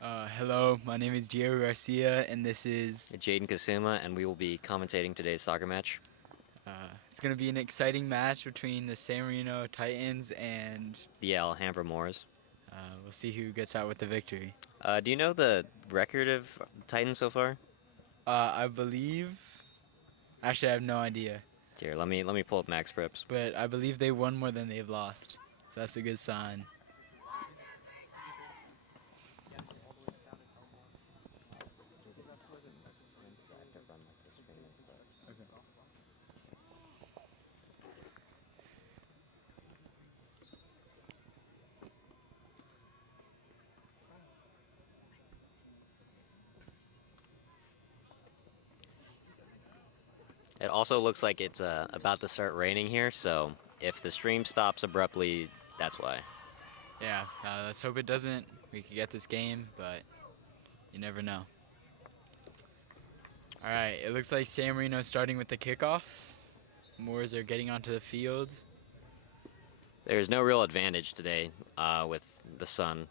Hello, my name is Diego Garcia, and this is. Jaden Kasuma, and we will be commentating today's soccer match. It's going to be an exciting match between the San Marino Titans, and The Alhambra Moors. we'll see who gets out with the victory. Do you know the record of Titans so far? I believe. Actually, I have no idea, Here, let me pull up Max Preps. but I believe they won more than they've lost, so that's a good sign. It also looks like it's about to start raining here, so if the stream stops abruptly, that's why. Yeah, let's hope it doesn't. We could get this game, but you never know. All right, it looks like San Marino starting with the kickoff. Moors are getting onto the field. There's no real advantage today with the sun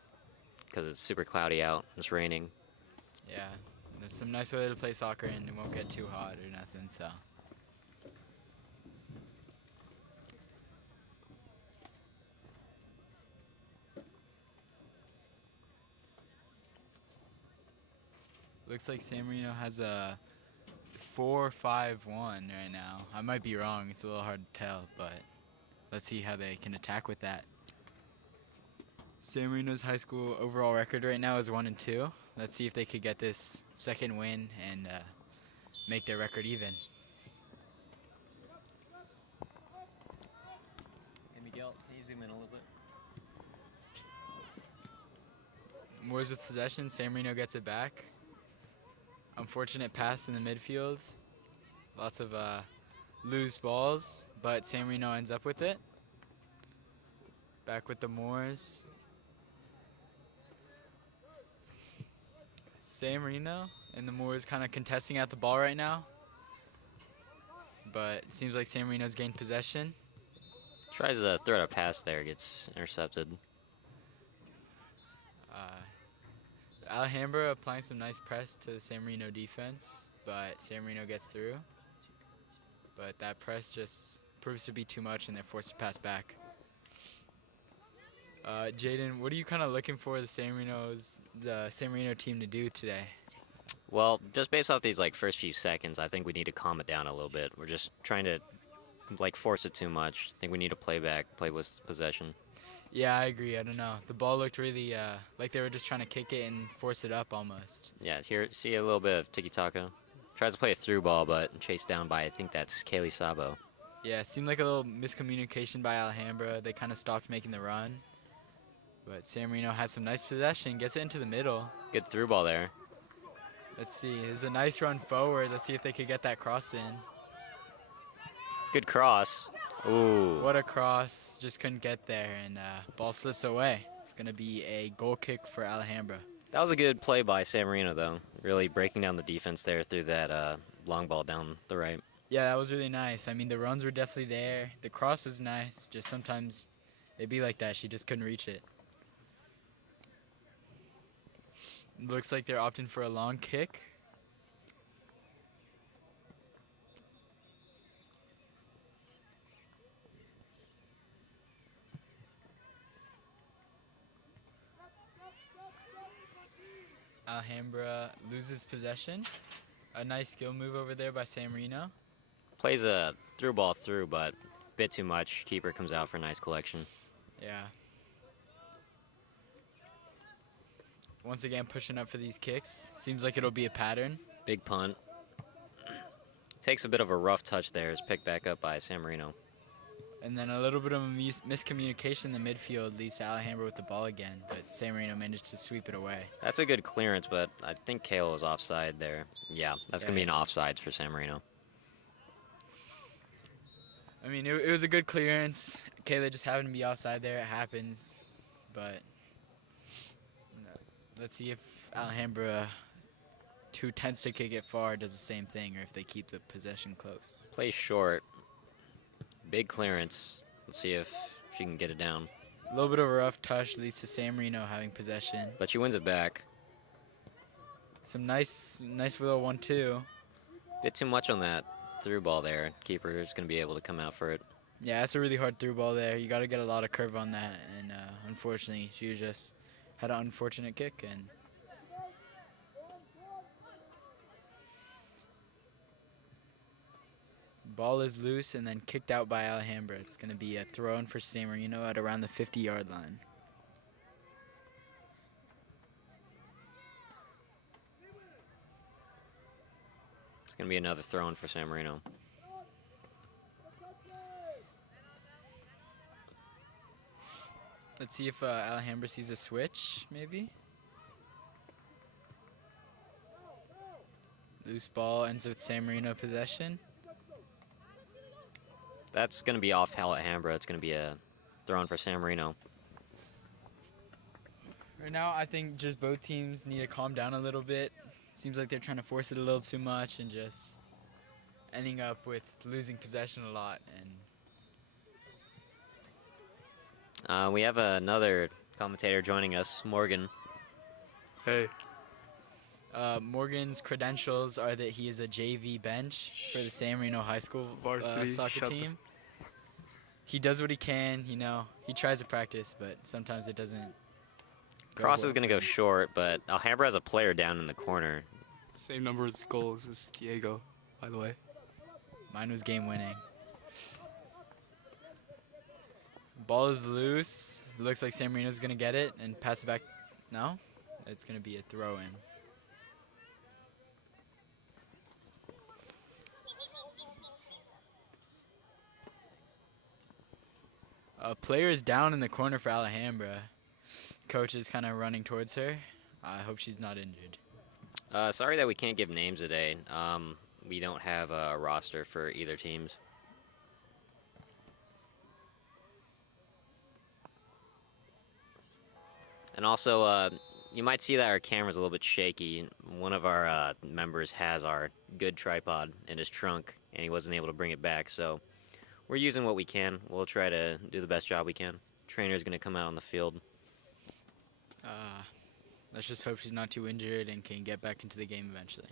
because it's super cloudy out. It's raining. Yeah, there's some nice weather to play soccer and it won't get too hot or nothing, so. Looks like San Marino has a 4-5-1 right now. I might be wrong, it's a little hard to tell, but let's see how they can attack with that. San Marino's high school overall record right now is 1-2. Let's see if they could get this second win and make their record even. Hey Miguel, can you zoom in a little bit? Moors with possession, San Marino gets it back. Unfortunate pass in the midfield. Lots of loose balls, but San Marino ends up with it. Back with the Moors. San Marino and the Moors kind of contesting at the ball right now. But it seems like San Marino's gained possession. Tries to throw out a pass there, gets intercepted. Alhambra applying some nice press to the San Marino defense, but San Marino gets through. But that press just proves to be too much and they're forced to pass back. Jaden, what are you kind of looking for the San Marino team to do today? Well, just based off these first few seconds, I think we need to calm it down a little bit. We're just trying to force it too much. I think we need to play with possession. Yeah, I agree. I don't know. The ball looked really like they were just trying to kick it and force it up almost. Yeah, here see a little bit of tiki-taka. Tries to play a through ball, but chased down by I think that's Kaylee Sabo. Yeah, it seemed like a little miscommunication by Alhambra. They kind of stopped making the run. But San Marino has some nice possession, gets it into the middle. Good through ball there. Let's see. There's a nice run forward. Let's see if they could get that cross in. Good cross. Ooh. What a cross. Just couldn't get there, and ball slips away. It's going to be a goal kick for Alhambra. That was a good play by San Marino, though. Really breaking down the defense there through that long ball down the right. Yeah, that was really nice. I mean, the runs were definitely there. The cross was nice. Just sometimes it'd be like that. She just couldn't reach it. Looks like they're opting for a long kick. Alhambra loses possession. A nice skill move over there by San Marino. Plays a through ball through, but a bit too much. Keeper comes out for a nice collection. Yeah. Once again, pushing up for these kicks. Seems like it'll be a pattern. Big punt. Takes a bit of a rough touch there. Is picked back up by San Marino. And then a little bit of a miscommunication in the midfield leads to Alhambra with the ball again, but San Marino managed to sweep it away. That's a good clearance, but I think Kale was offside there. Yeah, that's going to be an offsides for San Marino. I mean, it was a good clearance. Kayla just happened to be offside there. It happens. But let's see if Alhambra, who tends to kick it far, does the same thing, or if they keep the possession close. Play short. Big clearance. Let's see if she can get it down. A little bit of a rough touch leads to San Marino having possession. But she wins it back. Some nice little 1-2. Bit too much on that through ball there. Keeper is going to be able to come out for it. Yeah, that's a really hard through ball there. You got to get a lot of curve on that, and unfortunately, she just had an unfortunate kick. And ball is loose and then kicked out by Alhambra. It's going to be a throw in for San Marino at around the 50-yard line. It's going to be another throw in for San Marino. Let's see if Alhambra sees a switch, maybe. Loose ball ends with San Marino possession. That's going to be off Alhambra. It's going to be a throw in for San Marino. Right now, I think just both teams need to calm down a little bit. Seems like they're trying to force it a little too much and just ending up with losing possession a lot. And We have another commentator joining us, Morgan. Hey. Morgan's credentials are that he is a JV bench for the San Marino High School Varsity, soccer team. He does what he can, you know. He tries to practice, but sometimes it doesn't. Cross is going to go short, but Alhambra has a player down in the corner. Same number as goals as Diego, by the way. Mine was game winning. Ball is loose. Looks like San Marino's going to get it and pass it back. No? It's going to be a throw in. A player is down in the corner for Alhambra. Coach is kind of running towards her. I hope she's not injured. Sorry that we can't give names today. We don't have a roster for either teams. And also, you might see that our camera's a little bit shaky. One of our members has our good tripod in his trunk, and he wasn't able to bring it back, so we're using what we can. We'll try to do the best job we can. Trainer's going to come out on the field. Let's just hope she's not too injured and can get back into the game eventually.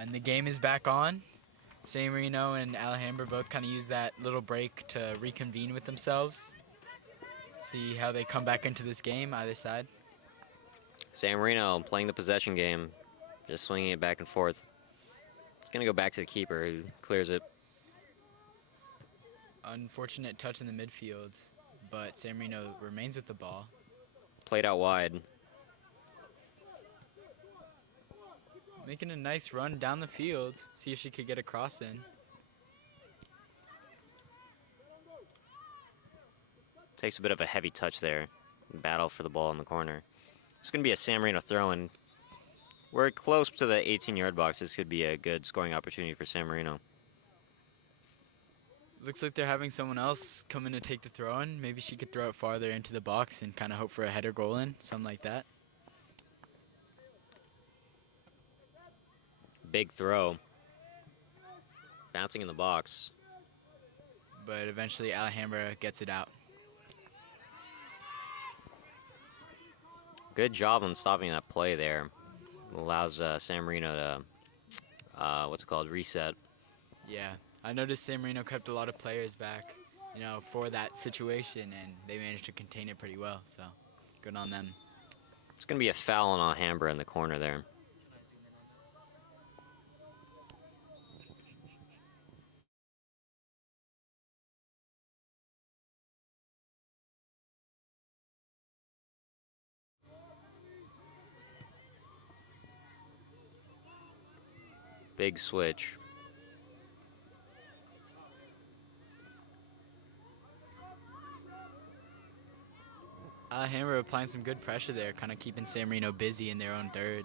And the game is back on. San Marino and Alhambra both kind of use that little break to reconvene with themselves. See how they come back into this game, either side. San Marino playing the possession game, just swinging it back and forth. It's going to go back to the keeper who clears it. Unfortunate touch in the midfield, but San Marino remains with the ball. Played out wide. Making a nice run down the field. See if she could get a cross in. Takes a bit of a heavy touch there. Battle for the ball in the corner. It's going to be a San Marino throw-in. We're close to the 18-yard box. This could be a good scoring opportunity for San Marino. Looks like they're having someone else come in to take the throw in. Maybe she could throw it farther into the box and kind of hope for a header goal in, something like that. Big throw. Bouncing in the box. But eventually Alhambra gets it out. Good job on stopping that play there. Allows San Marino to, reset. Yeah, I noticed San Marino kept a lot of players back, you know, for that situation, and they managed to contain it pretty well. So Good on them. It's going to be a foul on Alhambra in the corner there. Big switch. Alhambra applying some good pressure there, kind of keeping San Marino busy in their own third.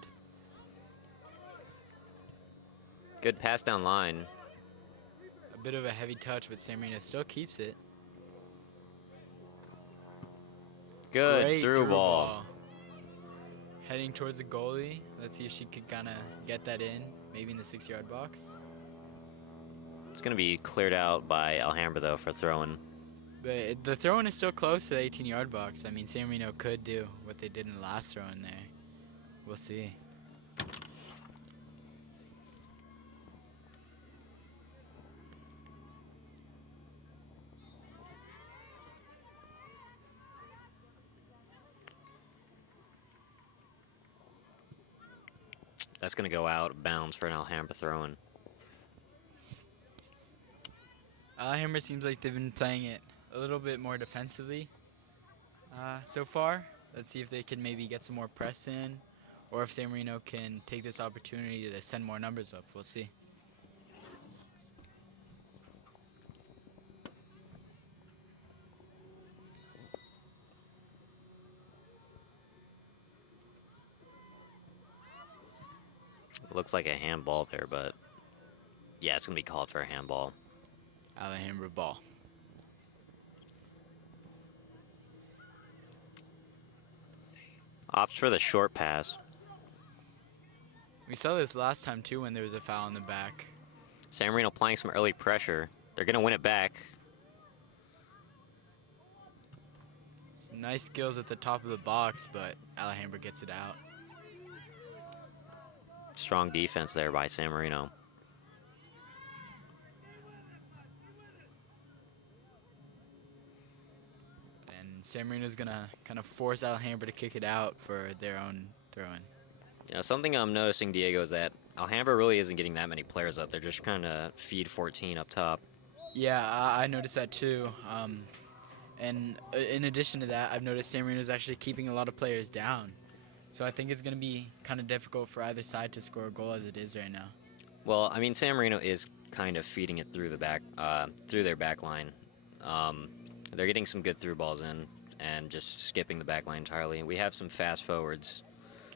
Good pass down line. A bit of a heavy touch, but San Marino still keeps it. Good Great through ball. Heading towards the goalie. Let's see if she could kind of get that in, maybe in the 6-yard box. It's going to be cleared out by Alhambra, though, for throwing. But the throw-in is still close to the 18-yard box. I mean, San Marino could do what they did in the last throw-in there. We'll see. That's going to go out of bounds for an Alhambra throw-in. Alhambra seems like they've been playing it a little bit more defensively so far. Let's see if they can maybe get some more press in, or if San Marino can take this opportunity to send more numbers up. We'll see. Looks like a handball there, but yeah, it's going to be called for a handball. Alhambra ball. Opts for the short pass. We saw this last time too when there was a foul in the back. San Marino applying some early pressure. They're going to win it back. Some nice skills at the top of the box, but Alhambra gets it out. Strong defense there by San Marino. And San Marino's going to kind of force Alhambra to kick it out for their own throw-in. You know, something I'm noticing, Diego, is that Alhambra really isn't getting that many players up. They're just trying to feed 14 up top. Yeah, I noticed that too. And in addition to that, I've noticed San Marino's actually keeping a lot of players down. So I think it's going to be kind of difficult for either side to score a goal as it is right now. Well, I mean, San Marino is kind of feeding it through the back, through their back line. They're getting some good through balls in and just skipping the back line entirely. We have some fast forwards.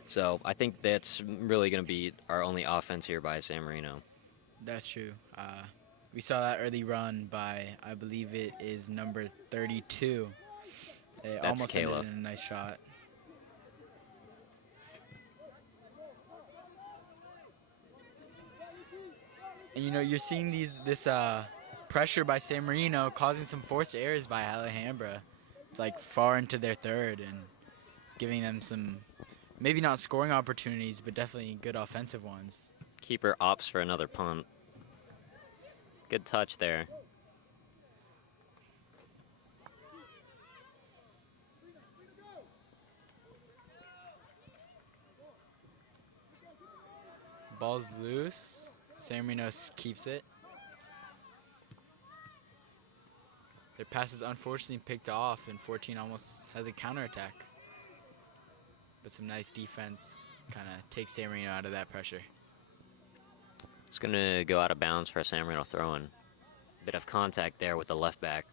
So I think that's really going to be our only offense here by San Marino. That's true. We saw that early run by, I believe it is number 32. They That's almost ended Kayla. in a nice shot. And you know, you're seeing this pressure by San Marino causing some forced errors by Alhambra, like far into their third, and giving them some, maybe not scoring opportunities, but definitely good offensive ones. Keeper opts for another punt. Good touch there. Ball's loose. San Marino keeps it. Their pass is unfortunately picked off, and 14 almost has a counterattack. But some nice defense kind of takes San Marino out of that pressure. It's going to go out of bounds for a San Marino throw-in. Bit of contact there with the left back.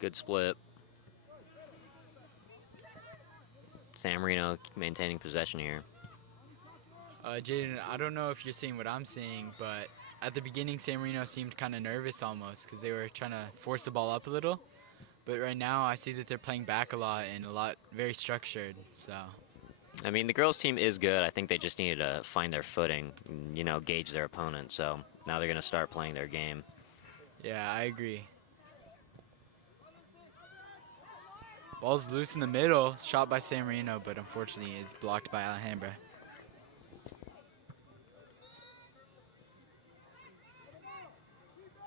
Good split. San Marino maintaining possession here. Jaden, I don't know if you're seeing what I'm seeing, but at the beginning, San Marino seemed kind of nervous almost because they were trying to force the ball up a little. But right now, I see that they're playing back a lot and very structured. So, I mean, the girls' team is good. I think they just needed to find their footing, you know, gauge their opponent. So now they're going to start playing their game. yeah, I agree. Ball's loose in the middle, shot by San Marino, but unfortunately is blocked by Alhambra.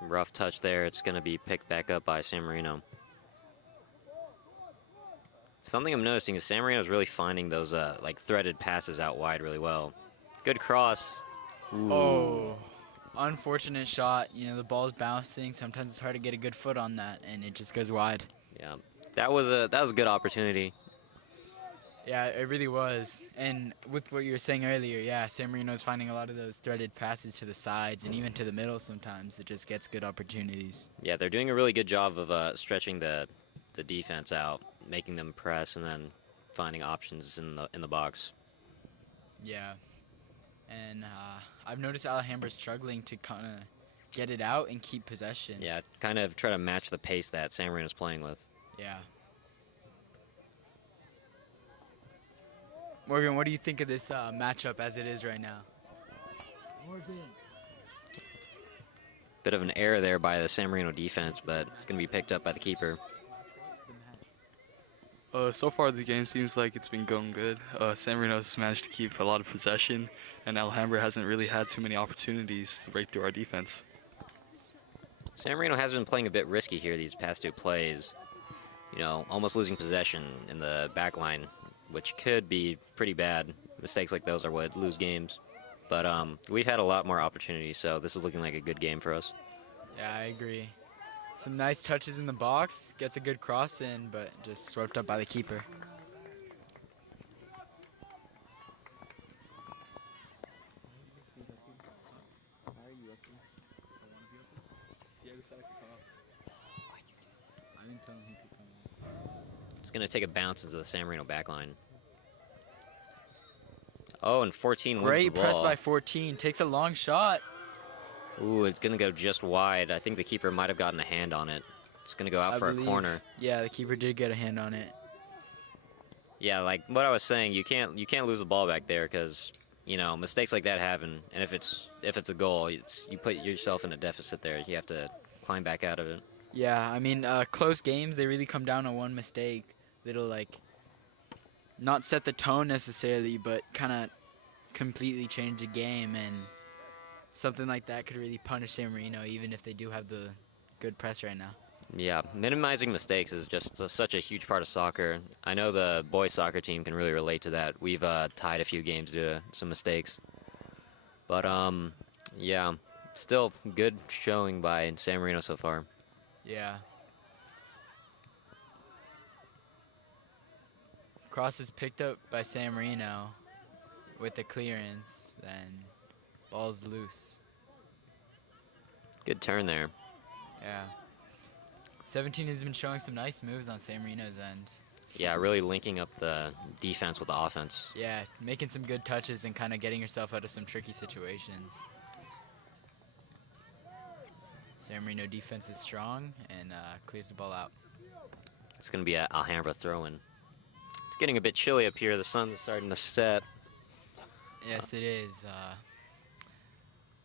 Rough touch there. It's going to be picked back up by San Marino. Something I'm noticing is San Marino's really finding those like threaded passes out wide really well. Good cross. Ooh. Oh, unfortunate shot. You know, the ball's bouncing. Sometimes it's hard to get a good foot on that, and it just goes wide. Yeah, that was a good opportunity. Yeah, it really was. And with what you were saying earlier, yeah, San Marino's finding a lot of those threaded passes to the sides and even to the middle sometimes. It just gets good opportunities. Yeah, they're doing a really good job of stretching the defense out, making them press, and then finding options in the box. Yeah. And I've noticed Alhambra's struggling to kind of get it out and keep possession. Yeah, kind of try to match the pace that San Marino's playing with. Yeah. Morgan, what do you think of this matchup as it is right now? Bit of an error there by the San Marino defense, but it's going to be picked up by the keeper. So far the game seems like it's been going good. San Marino's managed to keep a lot of possession, and Alhambra hasn't really had too many opportunities to break through our defense. San Marino has been playing a bit risky here these past two plays. You know, almost losing possession in the back line, which could be pretty bad. Mistakes like those are what lose games. But we've had a lot more opportunities, so this is looking like a good game for us. Yeah, I agree. Some nice touches in the box, gets a good cross in, but just swept up by the keeper. It's going to take a bounce into the San Marino backline. Oh, and 14 wins the Great ball. press by 14, takes a long shot. Ooh, it's going to go just wide. I think the keeper might have gotten a hand on it. It's going to go out for a corner. Yeah, the keeper did get a hand on it. Yeah, like what I was saying, you can't lose the ball back there because, you know, mistakes like that happen. And if it's a goal, you put yourself in a deficit there. You have to climb back out of it. Yeah, I mean, close games, they really come down to one mistake that'll, like, not set the tone necessarily, but kind of completely change the game. And something like that could really punish San Marino, even if they do have the good press right now. Yeah, minimizing mistakes is just such a huge part of soccer. I know the boys soccer team can really relate to that. We've tied a few games due to some mistakes. But, yeah, still good showing by San Marino so far. Yeah. Cross is picked up by San Marino with the clearance, then ball's loose. Good turn there. Yeah. 17 has been showing some nice moves on San Marino's end. Yeah, really linking up the defense with the offense. Yeah, making some good touches and kind of getting yourself out of some tricky situations. San Marino defense is strong and clears the ball out. It's going to be an Alhambra throw-in. It's getting a bit chilly up here. The sun's starting to set. Yes, it is.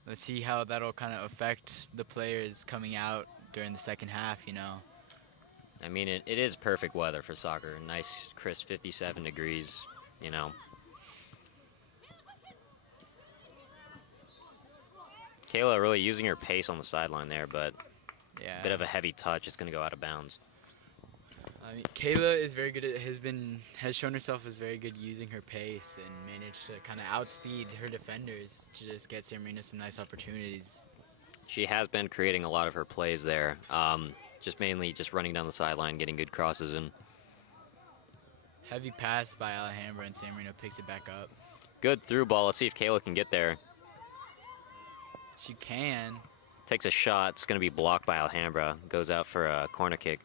Let's see how that'll kind of affect the players coming out during the second half, you know. I mean, it is perfect weather for soccer. Nice, crisp 57 degrees, you know. Kayla really using her pace on the sideline there, but Yeah. a bit of a heavy touch. It's going to go out of bounds. I mean, Kayla is very good. Has shown herself as very good using her pace and managed to kind of outspeed her defenders to just get San Marino some nice opportunities. She has been creating a lot of her plays there. Just mainly just running down the sideline, getting good crosses in. Heavy pass by Alhambra and San Marino picks it back up. Good through ball. Let's see if Kayla can get there. She can. Takes a shot. It's going to be blocked by Alhambra. Goes out for a corner kick.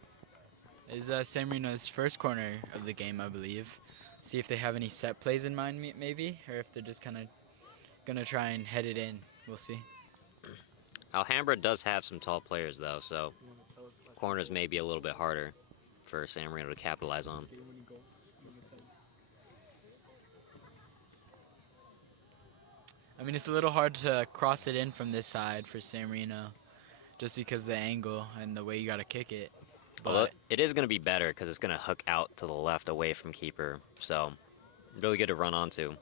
Is San Marino's first corner of the game, I believe. See if they have any set plays in mind, maybe, or if they're just kind of going to try and head it in. We'll see. Alhambra does have some tall players, though, so corners may be a little bit harder for San Marino to capitalize on. I mean, it's a little hard to cross it in from this side for San Marino, just because of the angle and the way you got to kick it. Although But it is going to be better because it's going to hook out to the left away from keeper. So really good to run onto.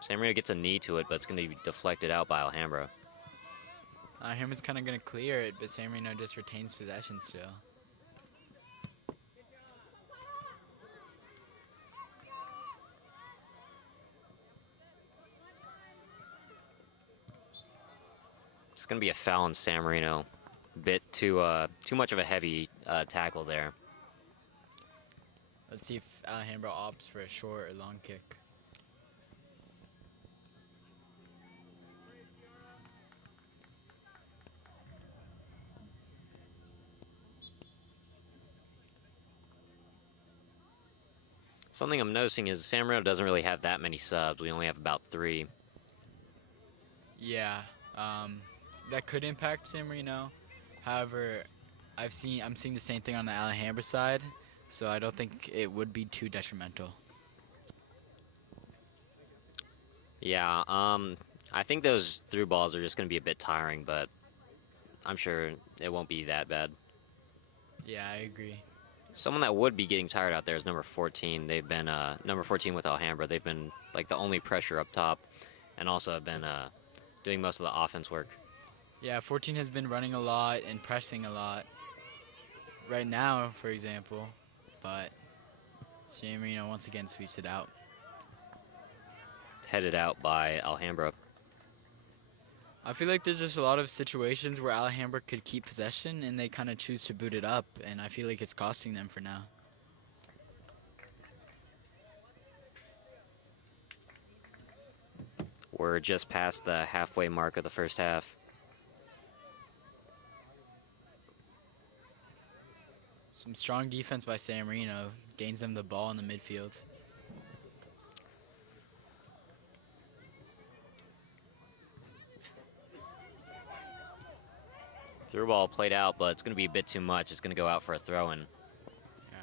San Marino gets a knee to it, but it's going to be deflected out by Alhambra. Herman's kind of going to clear it, but San Marino just retains possession still. It's going to be a foul on San Marino. Bit too much of a heavy tackle there. Let's see if Alhambra opts for a short or long kick. Something I'm noticing is San Marino doesn't really have that many subs. We only have about 3. Yeah, that could impact San Marino. However, I'm seeing the same thing on the Alhambra side, so I don't think it would be too detrimental. Yeah, I think those through balls are just going to be a bit tiring, but I'm sure it won't be that bad. Yeah, I agree. Someone that would be getting tired out there is number 14. They've been number 14 with Alhambra. They've been like the only pressure up top, and also have been doing most of the offense work. Yeah, 14 has been running a lot and pressing a lot right now, for example, but San Marino once again sweeps it out. Headed out by Alhambra. I feel like there's just a lot of situations where Alhambra could keep possession and they kind of choose to boot it up, and I feel like it's costing them for now. We're just past the halfway mark of the first half. Some strong defense by San Marino gains them the ball in the midfield. Through ball played out, but it's going to be a bit too much. It's going to go out for a throw-in. Yeah.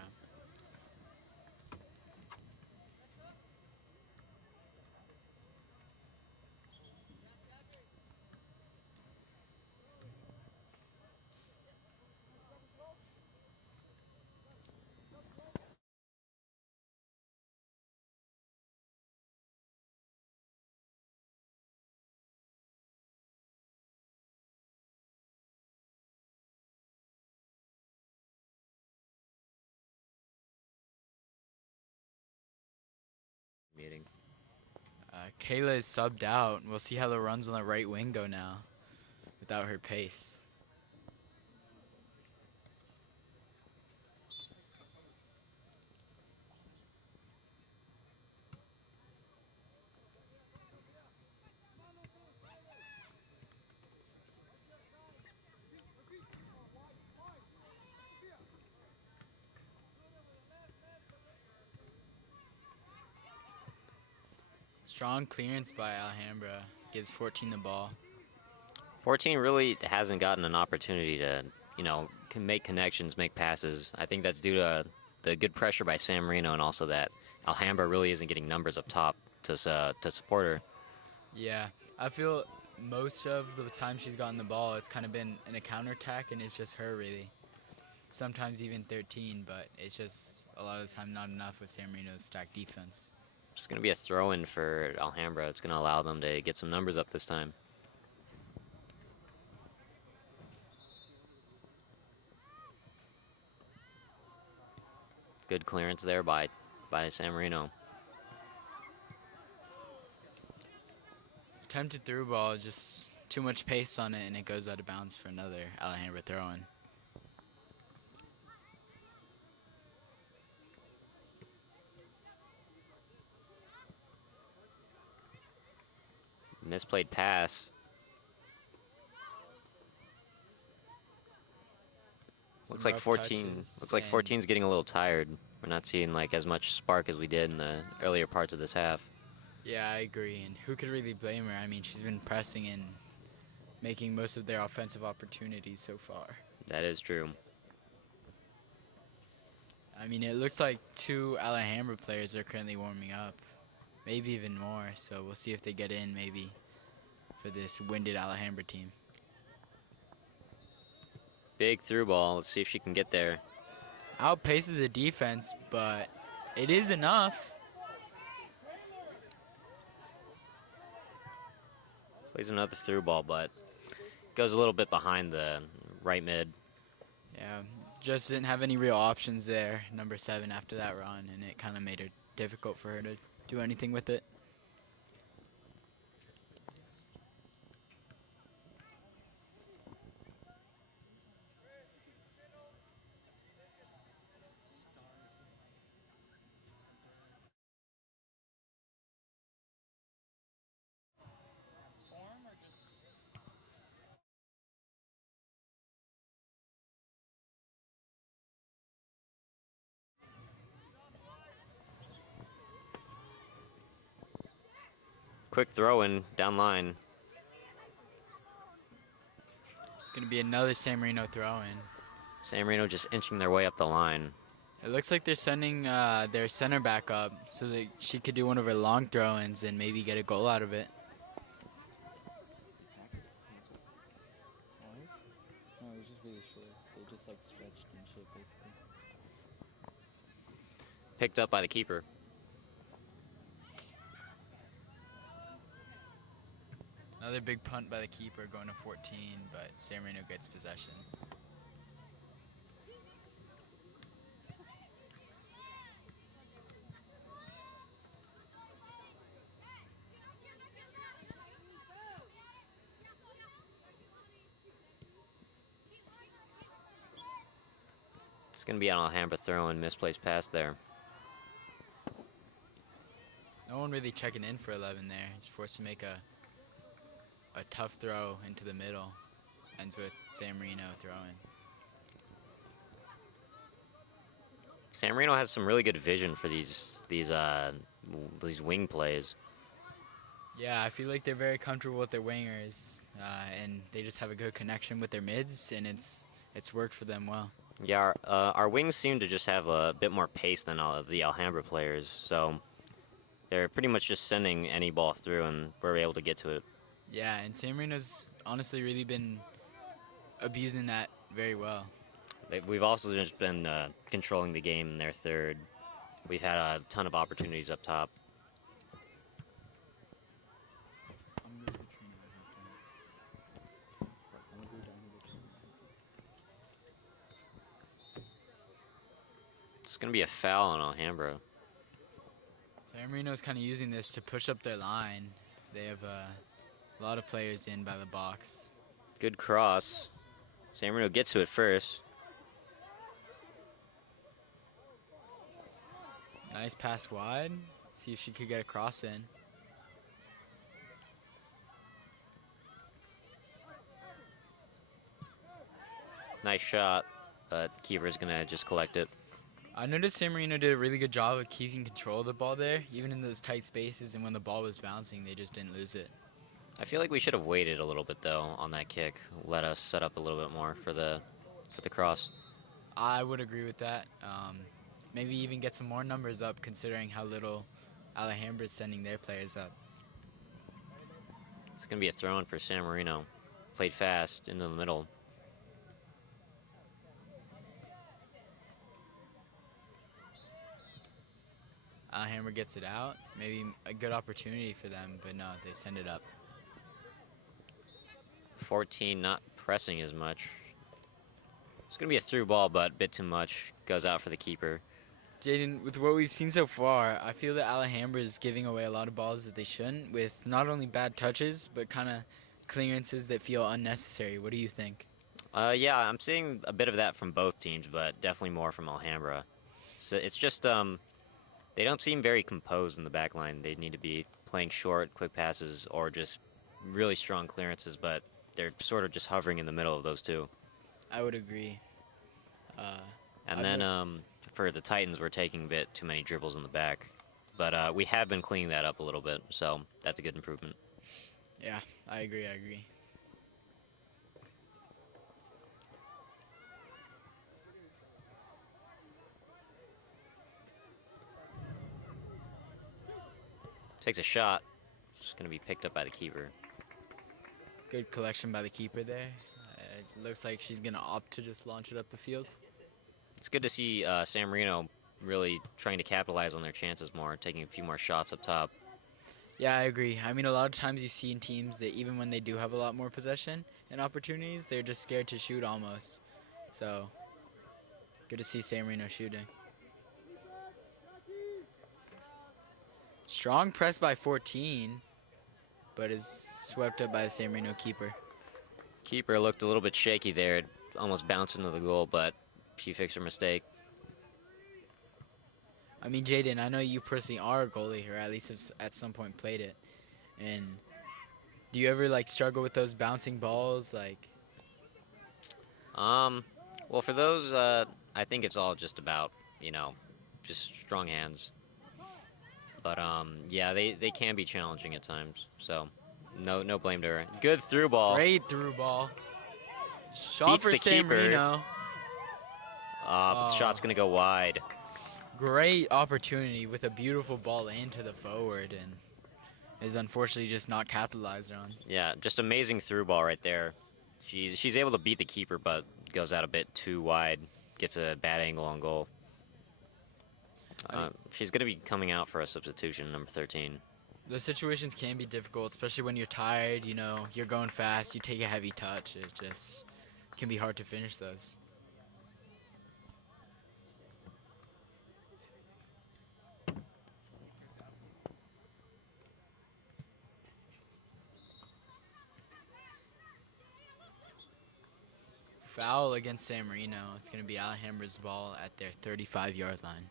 Meeting. Kayla is subbed out. We'll see how the runs on the right wing go now without her pace. Strong clearance by Alhambra gives 14 the ball. 14 really hasn't gotten an opportunity to, can make connections, make passes. I think that's due to the good pressure by San Marino, and also that Alhambra really isn't getting numbers up top to support her. Yeah, I feel most of the time she's gotten the ball, it's kind of been in a counterattack, and it's just her really. Sometimes even 13, but it's just a lot of the time not enough with San Marino's stacked defense. It's going to be a throw-in for Alhambra. It's going to allow them to get some numbers up this time. Good clearance there by San Marino. Attempted through ball, just too much pace on it, and it goes out of bounds for another Alhambra throw-in. Misplayed pass. Looks like 14. Looks like 14's getting a little tired. We're not seeing like as much spark as we did in the earlier parts of this half. Yeah, I agree. And who could really blame her? I mean, she's been pressing and making most of their offensive opportunities so far. That is true. I mean, it looks like 2 Alhambra players are currently warming up. Maybe even more. So we'll see if they get in maybe for this winded Alhambra team. Big through ball. Let's see if she can get there. Outpaces the defense, but it is enough. Plays another through ball, but goes a little bit behind the right mid. Yeah, just didn't have any real options there, number 7, after that run, and it kind of made it difficult for her to do anything with it. Quick throw in down line. It's going to be another San Marino throw-in. San Marino just inching their way up the line. It looks like they're sending their center back up so that she could do one of her long throw-ins and maybe get a goal out of it. No, it was just really short. They just like stretched and shit, basically. Picked up by the keeper. Another big punt by the keeper going to 14, but San Marino gets possession. It's going to be an Alhambra throw and misplaced pass there. No one really checking in for 11 there. He's forced to make a tough throw into the middle. Ends with San Marino throwing. San Marino has some really good vision for these wing plays. Yeah, I feel like they're very comfortable with their wingers, and they just have a good connection with their mids, and it's worked for them well. Yeah, our wings seem to just have a bit more pace than all of the Alhambra players, so they're pretty much just sending any ball through, and we're able to get to it. Yeah, and San Marino's honestly really been abusing that very well. We've also just been controlling the game in their third. We've had a ton of opportunities up top. It's going to be a foul on Alhambra. San Marino's kind of using this to push up their line. They have a lot of players in by the box. Good cross. San Marino gets to it first. Nice pass wide. See if she could get a cross in. Nice shot, but keeper's going to just collect it. I noticed San Marino did a really good job of keeping control of the ball there, even in those tight spaces, and when the ball was bouncing, they just didn't lose it. I feel like we should have waited a little bit though on that kick. Let us set up a little bit more for the cross. I would agree with that. Maybe even get some more numbers up, considering how little Alhambra is sending their players up. It's going to be a throw-in for San Marino. Played fast into the middle. Alhambra gets it out. Maybe a good opportunity for them, but no, they send it up. 14 not pressing as much. It's going to be a through ball, but a bit too much. Goes out for the keeper. Jaden, with what we've seen so far, I feel that Alhambra is giving away a lot of balls that they shouldn't, with not only bad touches, but kind of clearances that feel unnecessary. What do you think? Yeah, I'm seeing a bit of that from both teams, but definitely more from Alhambra. So it's just they don't seem very composed in the back line. They need to be playing short, quick passes, or just really strong clearances, but they're sort of just hovering in the middle of those two. I would agree. And then for the Titans, we're taking a bit too many dribbles in the back. But we have been cleaning that up a little bit, so that's a good improvement. Yeah, I agree. Takes a shot. It's going to be picked up by the keeper. Good collection by the keeper there. Looks like she's gonna opt to just launch it up the field. It's good to see San Marino really trying to capitalize on their chances more, taking a few more shots up top. Yeah, I agree. I mean, a lot of times you see in teams that even when they do have a lot more possession and opportunities, they're just scared to shoot almost. So, good to see San Marino shooting. Strong press by 14, but is swept up by the San Marino keeper. Keeper looked a little bit shaky there. It almost bounced into the goal, but she fixed her mistake. I mean, Jaden, I know you personally are a goalie, or at least have at some point played it. And do you ever like struggle with those bouncing balls? Like, Well, for those, I think it's all just about, just strong hands. But yeah, they can be challenging at times. So, no blame to her. Good through ball. great through ball. Shot Beats for the San keeper. Marino. But the shot's gonna go wide. Great opportunity with a beautiful ball into the forward, and is unfortunately just not capitalized on. Yeah, just amazing through ball right there. She's able to beat the keeper, but goes out a bit too wide. Gets a bad angle on goal. She's going to be coming out for a substitution, number 13. Those situations can be difficult, especially when you're tired, you're going fast, you take a heavy touch. It just can be hard to finish those. Foul against San Marino. It's going to be Alhambra's ball at their 35-yard line.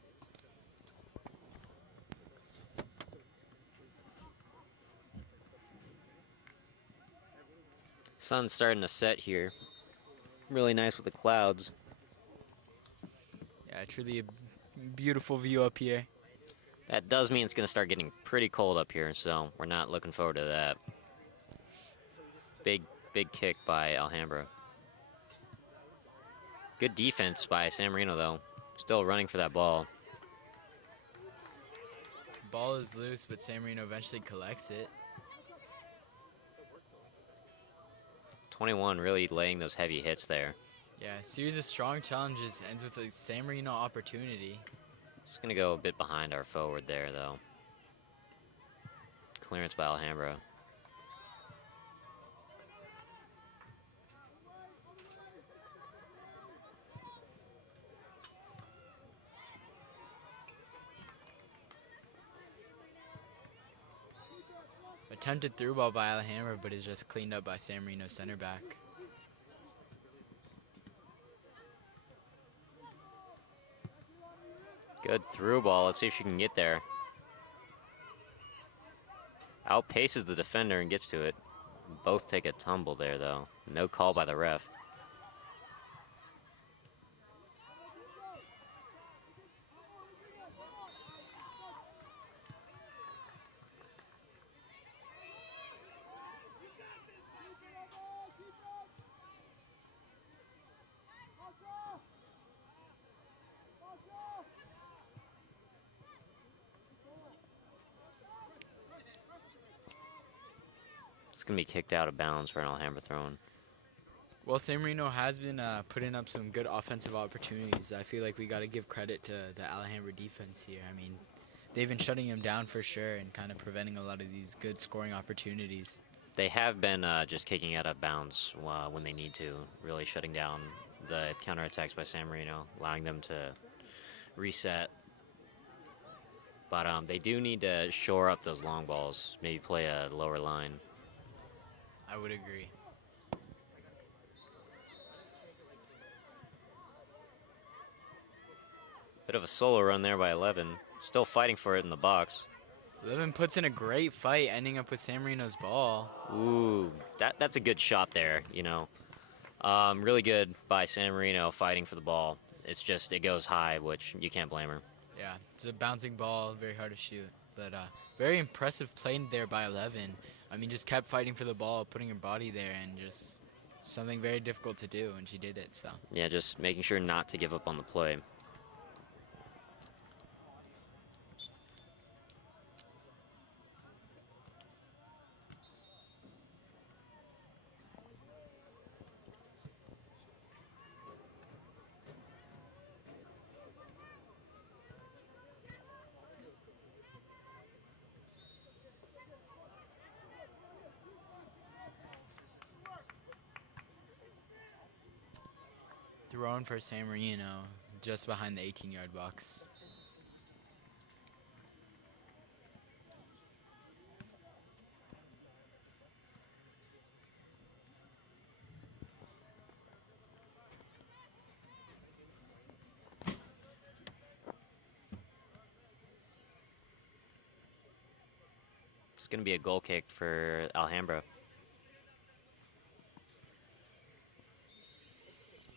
Sun's starting to set here. Really nice with the clouds. Yeah, truly a beautiful view up here. That does mean it's going to start getting pretty cold up here, so we're not looking forward to that. Big kick by Alhambra. Good defense by San Marino, though. Still running for that ball. Ball is loose, but San Marino eventually collects it. 21 really laying those heavy hits there. Yeah, series of strong challenges ends with a San Marino opportunity. Just going to go a bit behind our forward there, though. Clearance by Alhambra. Attempted through ball by Alhambra, but is just cleaned up by San Marino center back. Good through ball. Let's see if she can get there. Outpaces the defender and gets to it. Both take a tumble there, though. No call by the ref. It's going to be kicked out of bounds for an Alhambra throw-in. Well, San Marino has been putting up some good offensive opportunities. I feel like we got to give credit to the Alhambra defense here. I mean, they've been shutting them down for sure and kind of preventing a lot of these good scoring opportunities. They have been just kicking out of bounds when they need to, really shutting down the counterattacks by San Marino, allowing them to reset. But they do need to shore up those long balls, maybe play a lower line. I would agree. Bit of a solo run there by 11. Still fighting for it in the box. 11 puts in a great fight, ending up with San Marino's ball. Ooh, that's a good shot there, Really good by San Marino fighting for the ball. It's just, it goes high, which you can't blame her. Yeah, it's a bouncing ball, very hard to shoot. But very impressive play there by 11. I mean, just kept fighting for the ball, putting her body there, and just something very difficult to do, and she did it, so. Yeah, just making sure not to give up on the play. thrown for San Marino, just behind the 18-yard box. It's going to be a goal kick for Alhambra.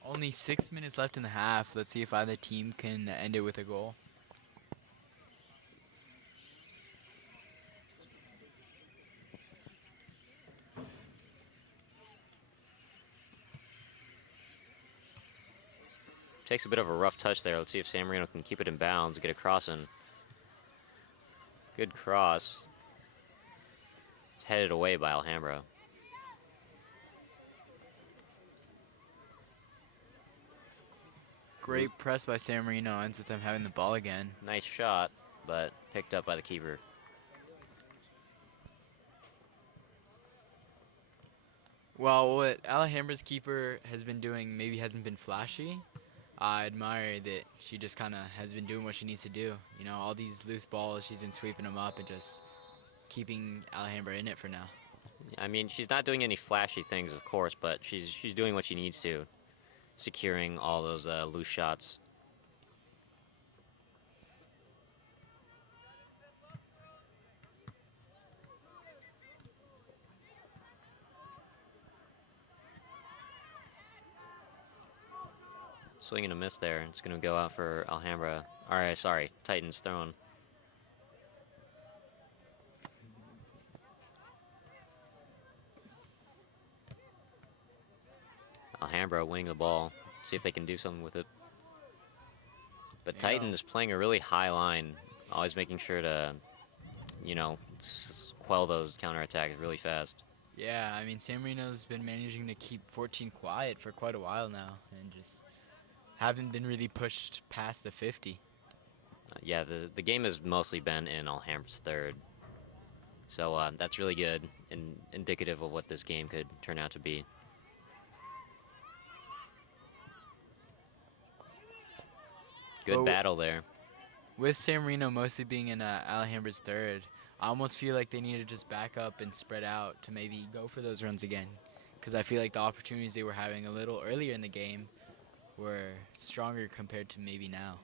Only 6 minutes left in the half. Let's see if either team can end it with a goal. Takes a bit of a rough touch there. Let's see if San Marino can keep it in bounds, get a cross in. Good cross. It's headed away by Alhambra. Great press by San Marino, ends with them having the ball again. Nice shot, but picked up by the keeper. Well, what Alhambra's keeper has been doing maybe hasn't been flashy. I admire that she just kind of has been doing what she needs to do. You know, all these loose balls, she's been sweeping them up and just keeping Alhambra in it for now. I mean, she's not doing any flashy things, of course, but she's doing what she needs to, securing all those loose shots. Swing and a miss there. It's going to go out for Alhambra. All right, sorry, Titans throwing. Alhambra winning the ball. See if they can do something with it. But Yeah. Titan is playing a really high line, always making sure to, you know, quell those counterattacks really fast. Yeah, I mean, San Marino's been managing to keep 14 quiet for quite a while now and just haven't been really pushed past the 50. Yeah, the game has mostly been in Alhambra's third. So that's really good and indicative of what this game could turn out to be. Good But battle there. With San Marino mostly being in Alhambra's third, I almost feel like they need to just back up and spread out to maybe go for those runs again. Because I feel like the opportunities they were having a little earlier in the game were stronger compared to maybe now.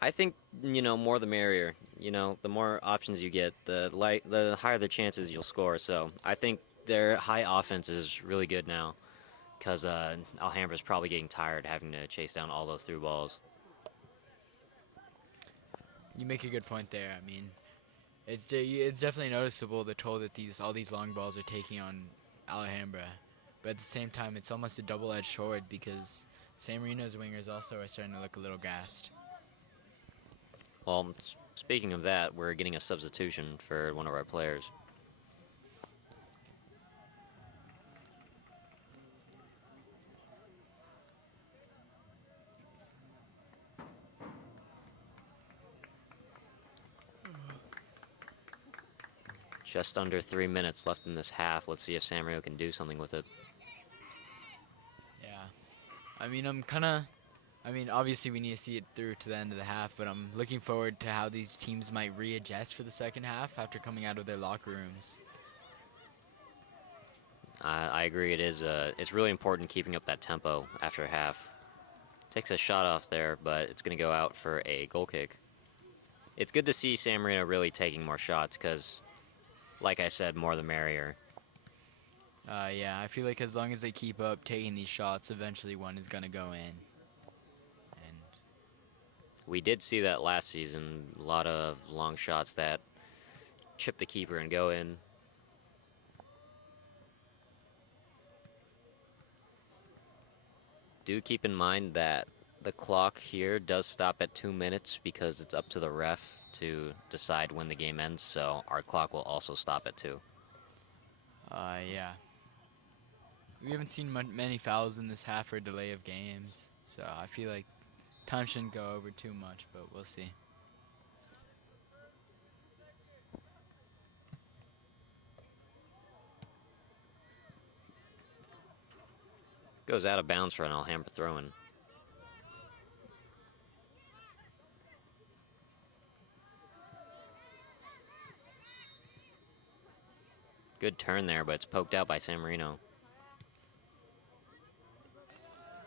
I think, you know, more the merrier. You know, the more options you get, the higher the chances you'll score. So I think their high offense is really good now, because Alhambra's probably getting tired having to chase down all those through balls. You make a good point there. I mean, it's definitely noticeable the toll that all these long balls are taking on Alhambra. But at the same time, it's almost a double-edged sword because San Marino's wingers also are starting to look a little gassed. Well, speaking of that, we're getting a substitution for one of our players. Just under 3 minutes left in this half. Let's see if San Marino can do something with it. Yeah. I mean, obviously we need to see it through to the end of the half, but I'm looking forward to how these teams might readjust for the second half after coming out of their locker rooms. I agree. It's really important keeping up that tempo after a half. Takes a shot off there, but it's going to go out for a goal kick. It's good to see San Marino really taking more shots because, like I said, more the merrier. Yeah, I feel like as long as they keep up taking these shots, eventually one is going to go in. And We did see that last season. A lot of long shots that chip the keeper and go in. Do keep in mind that the clock here does stop at 2 minutes because it's up to the ref to decide when the game ends, so our clock will also stop at 2. yeah. We haven't seen many fouls in this half or delay of games, so I feel like time shouldn't go over too much, but we'll see. Goes out of bounds for an Alhambra throw-in. Good turn there, but it's poked out by San Marino.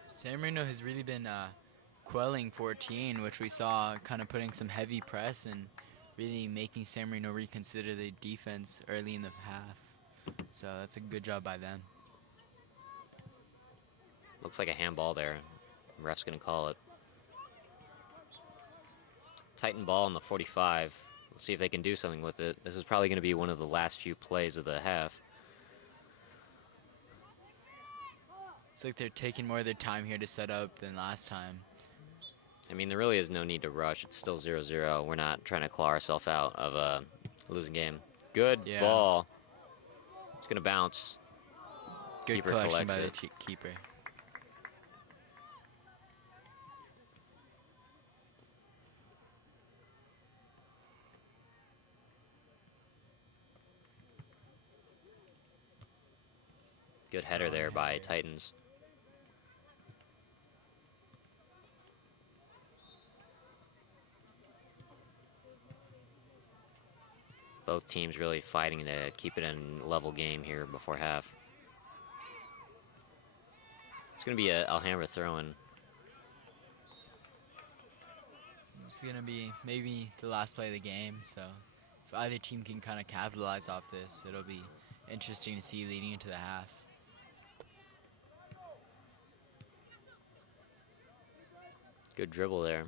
San Marino has really been quelling 14, which we saw kind of putting some heavy press and really making San Marino reconsider the defense early in the half. So that's a good job by them. Looks like a handball there. Ref's gonna call it. Titan ball on the 45. Let's see if they can do something with it. This is probably gonna be one of the last few plays of the half. It's like they're taking more of their time here to set up than last time. I mean, there really is no need to rush. It's still 0-0. We're not trying to claw ourselves out of a losing game. Good ball. It's gonna bounce. Good Keeper collection collects by it. the keeper. Good header there by Titans. Both teams really fighting to keep it in level game here before half. It's going to be a Alhambra throw-in. It's going to be maybe the last play of the game, so if either team can kind of capitalize off this, it'll be interesting to see leading into the half. Good dribble there.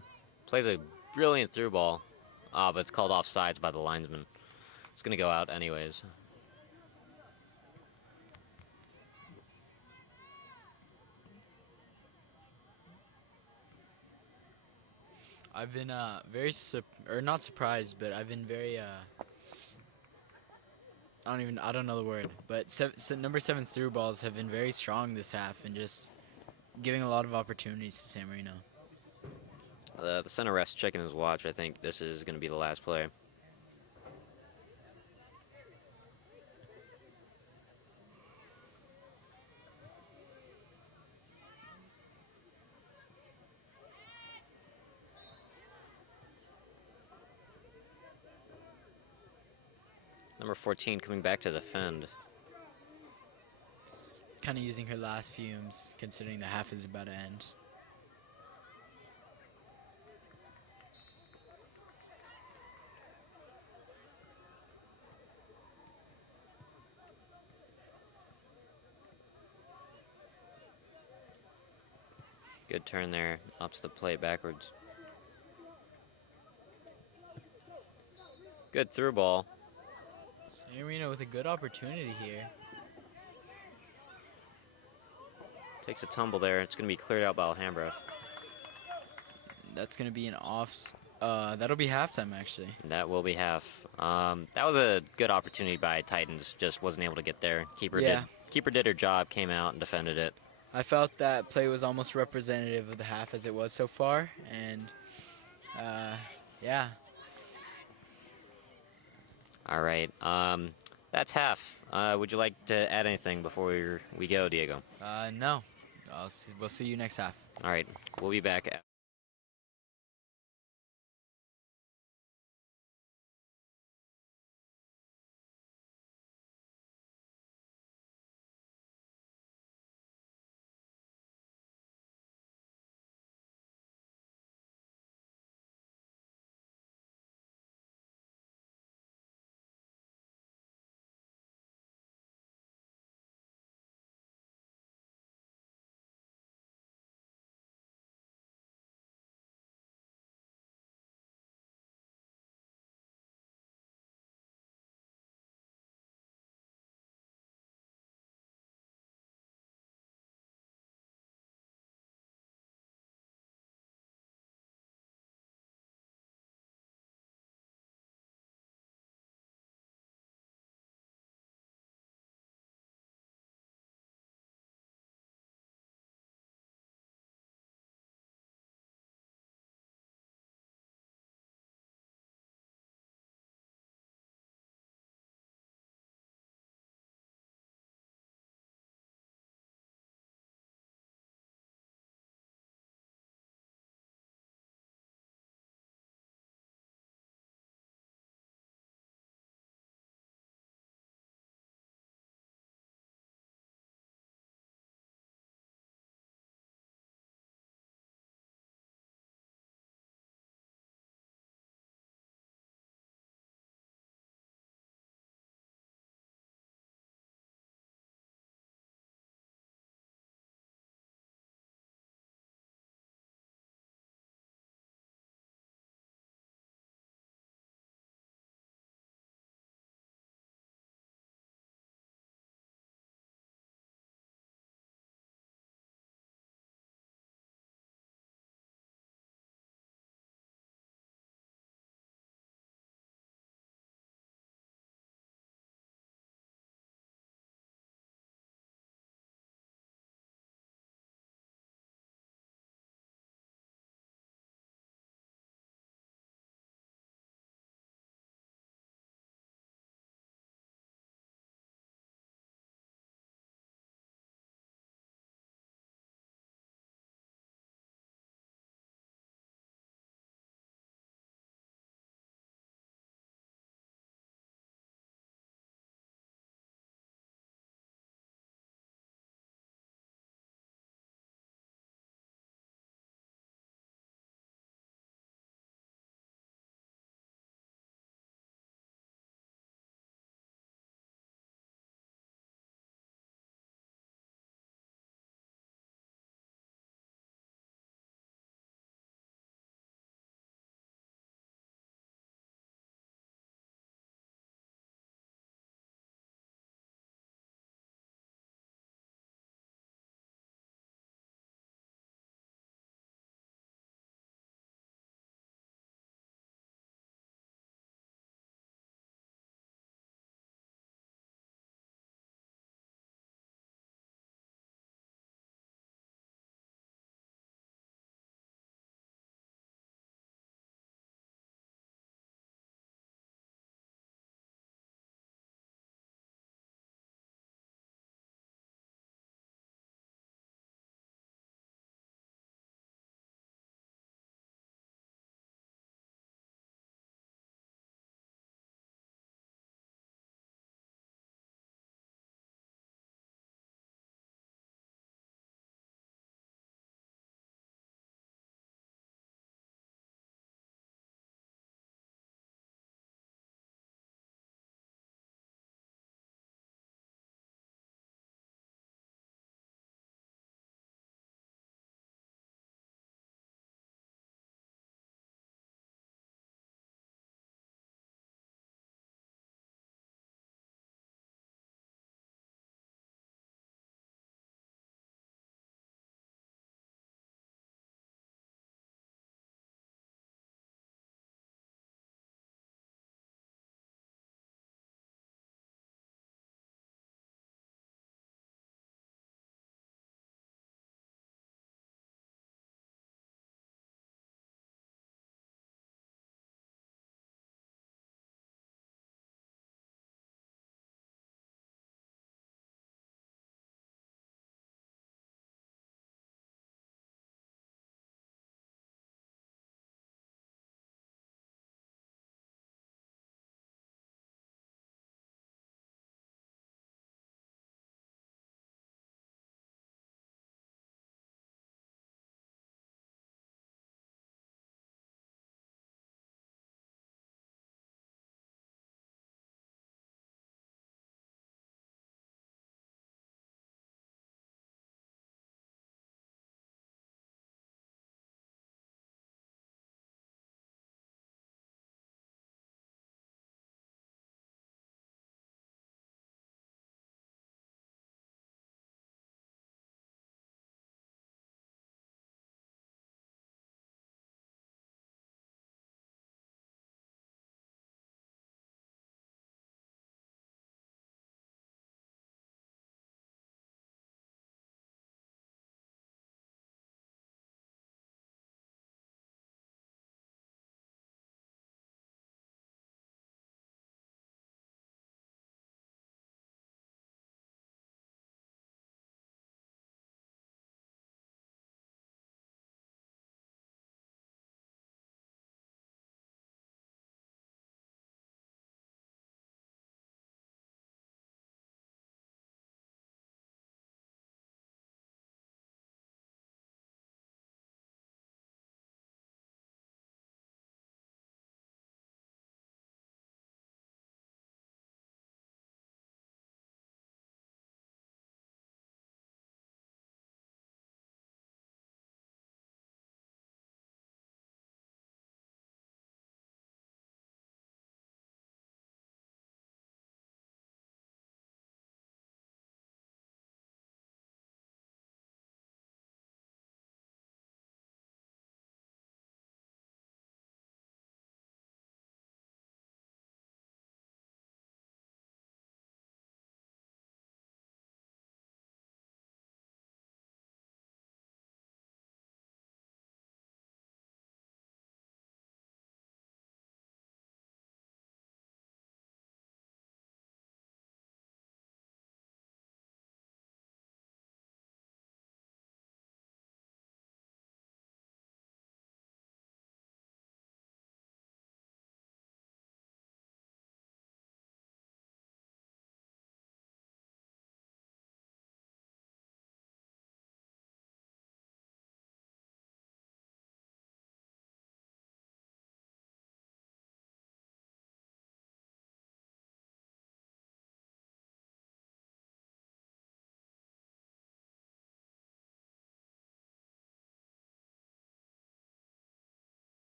Plays a brilliant through ball, but it's called offsides by the linesman. It's going to go out anyways. I've been very not surprised, but I've been very I don't know the word, but number 7's through balls have been very strong this half and just giving a lot of opportunities to San Marino. The center ref's checking his watch. I think this is going to be the last play. Number 14 coming back to defend. Kind of using her last fumes, considering the half is about to end. Good turn there. Ups the play backwards. Good through ball. San Marino with a good opportunity here. Takes a tumble there. It's going to be cleared out by Alhambra. That's going to be an off. That'll be halftime, actually. That will be half. That was a good opportunity by Titans. Just wasn't able to get there. Keeper did her job, came out and defended it. I felt that play was almost representative of the half as it was so far, and yeah. All right. That's half. Would you like to add anything before we go, Diego? No. We'll see you next half. All right. We'll be back.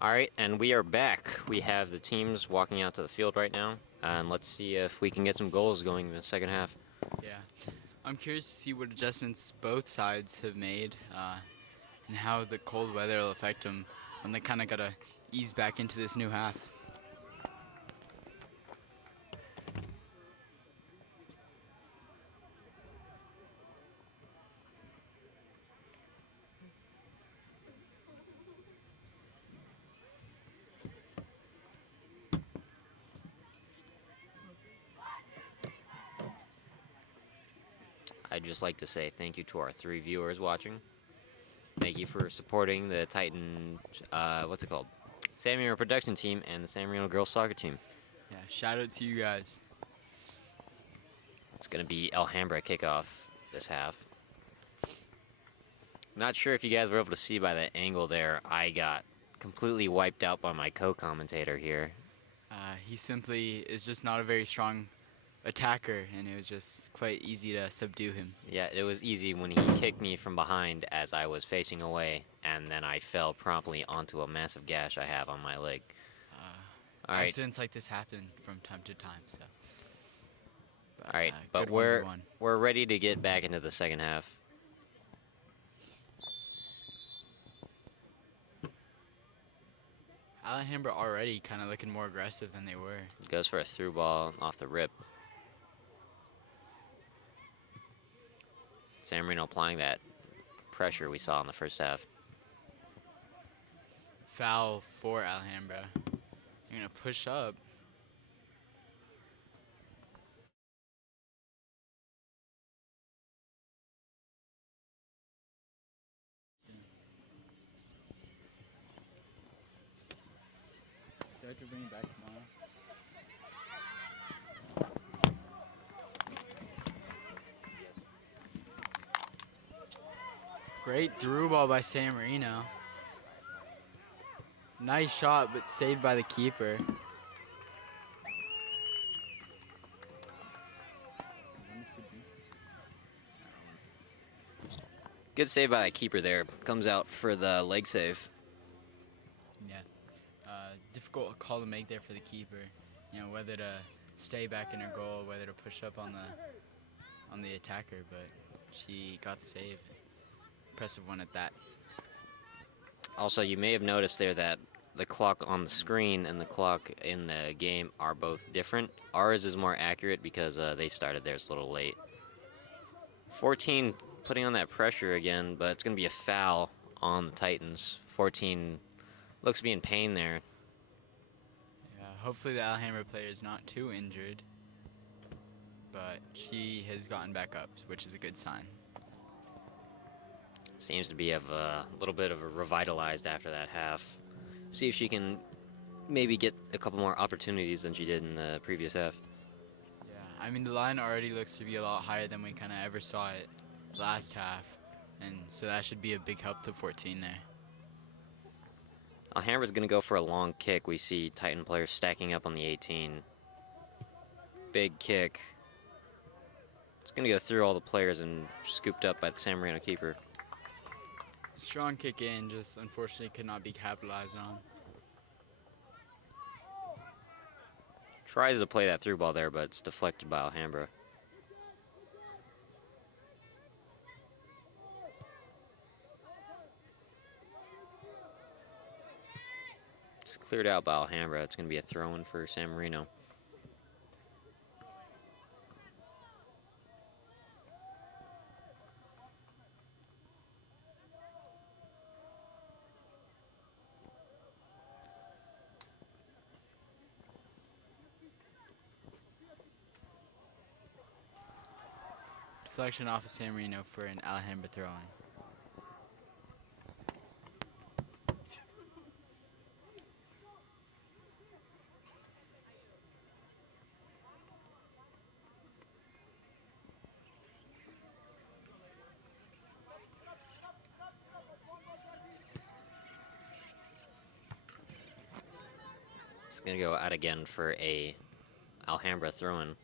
All right, and we are back. We have the teams walking out to the field right now, and let's see if we can get some goals going in the second half. Yeah. I'm curious to see what adjustments both sides have made and how the cold weather will affect them when they kind of got to ease back into this new half. I'd just like to say thank you to our 3 viewers watching. Thank you for supporting the Titan, what's it called? San Marino production team and the San Marino girls soccer team. Yeah, shout out to you guys. It's going to be Alhambra kickoff this half. Not sure if you guys were able to see by the angle there, I got completely wiped out by my co-commentator here. He simply is just not a very strong attacker, and it was just quite easy to subdue him. Yeah, it was easy when he kicked me from behind as I was facing away, and then I fell promptly onto a massive gash I have on my leg. All right. Accidents like this happen from time to time, so. All right, but good we're 1v1. ready to get back into the second half. Alhambra already kind of looking more aggressive than they were. Goes for a through ball off the rip. San Marino applying that pressure we saw in the first half. Foul for Alhambra. You're gonna push up. Do I have to bring it back tomorrow? Great through ball by San Marino. Nice shot, but saved by the keeper. Good save by the keeper there. Comes out for the leg save. Yeah. Difficult call to make there for the keeper. You know, whether to stay back in her goal, whether to push up on the attacker, but she got the save. Impressive one at that. Also, you may have noticed there that the clock on the screen and the clock in the game are both different. Ours is more accurate because they started theirs a little late. 14 putting on that pressure again, but it's going to be a foul on the Titans. 14 looks to be in pain there. Yeah, hopefully the Alhambra player is not too injured, but she has gotten back up, which is a good sign. Seems to be a little bit of a revitalized after that half. See if she can maybe get a couple more opportunities than she did in the previous half. Yeah, I mean, the line already looks to be a lot higher than we kind of ever saw it last half, and so that should be a big help to 14 there. Alhambra's going to go for a long kick. We see Titan players stacking up on the 18. Big kick. It's going to go through all the players and scooped up by the San Marino keeper. Strong kick in, just unfortunately could not be capitalized on. Tries to play that through ball there, but it's deflected by Alhambra. It's cleared out by Alhambra. It's going to be a throw-in for San Marino. Deflection off of San Marino for an Alhambra throw-in. It's going to go out again for a Alhambra throw-in.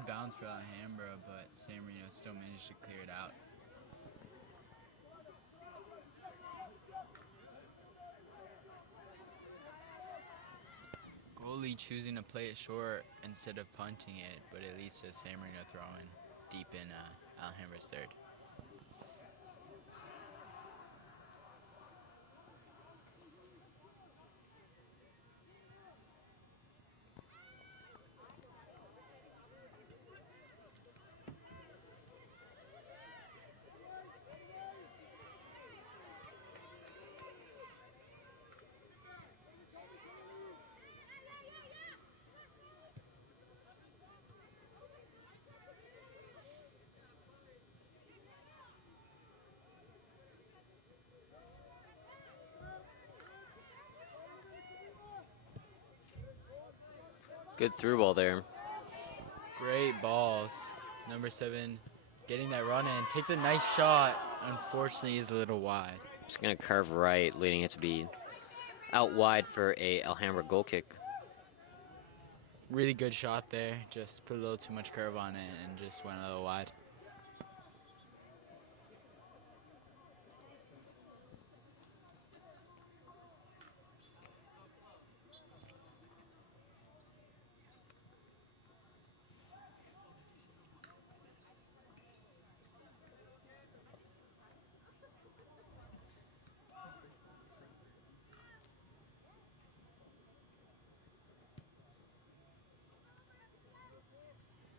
Good bounce for Alhambra, but San Marino still managed to clear it out. Goalie choosing to play it short instead of punting it, but it leads to San Marino throwing deep in Alhambra's third. Good through ball there. Great balls. Number 7 getting that run in. Takes a nice shot. Unfortunately, is a little wide. Just gonna curve right, leading it to be out wide for a Alhambra goal kick. Really good shot there. Just put a little too much curve on it and just went a little wide.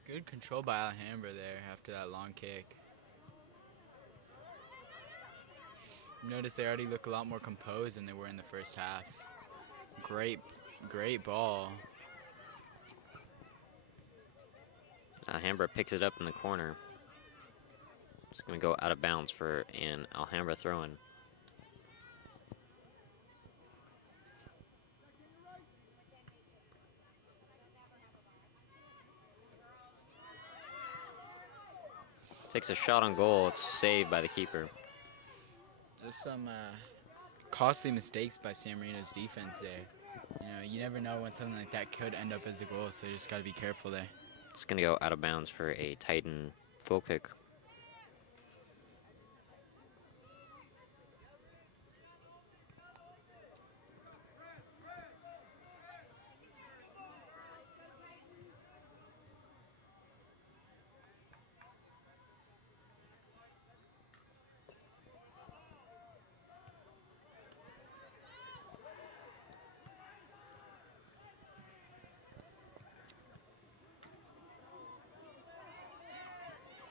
Good control by Alhambra there after that long kick. Notice they already look a lot more composed than they were in the first half. Great ball. Alhambra picks it up in the corner. It's gonna go out of bounds for an Alhambra throw-in. Takes a shot on goal. It's saved by the keeper. Just some costly mistakes by San Marino's defense there. You know, you never know when something like that could end up as a goal, so you just got to be careful there. It's gonna go out of bounds for a Titan goal kick.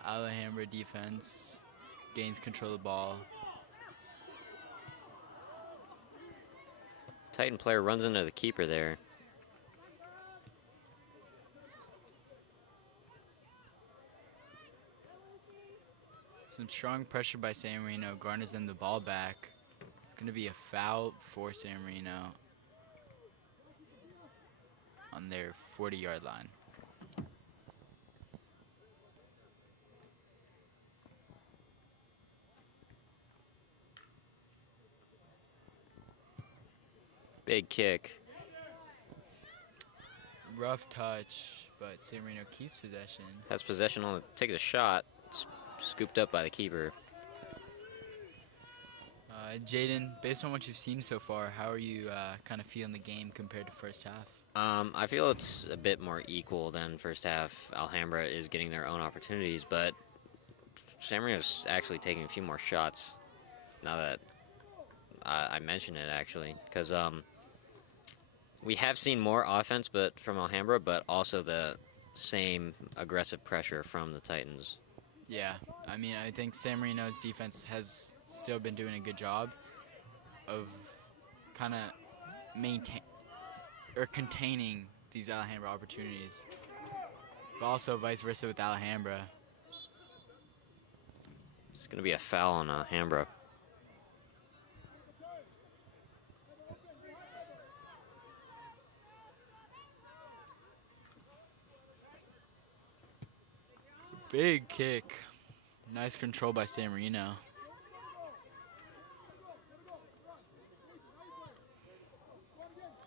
Alhambra defense gains control of the ball. Titan player runs into the keeper there. Some strong pressure by San Marino. Garners them the ball back. It's going to be a foul for San Marino on their 40-yard line. Big kick. Rough touch, but San Marino keeps possession. Has possession on the, takes a shot. It's scooped up by the keeper. Jaden, based on what you've seen so far, how are you kind of feeling the game compared to first half? I feel it's a bit more equal than first half. Alhambra is getting their own opportunities, but San Marino's actually taking a few more shots now that I mentioned it, actually, because we have seen more offense but from Alhambra, but also the same aggressive pressure from the Titans. Yeah, I mean, I think San Marino's defense has still been doing a good job of kind of containing these Alhambra opportunities, but also vice versa with Alhambra. It's going to be a foul on Alhambra. Big kick. Nice control by San Marino.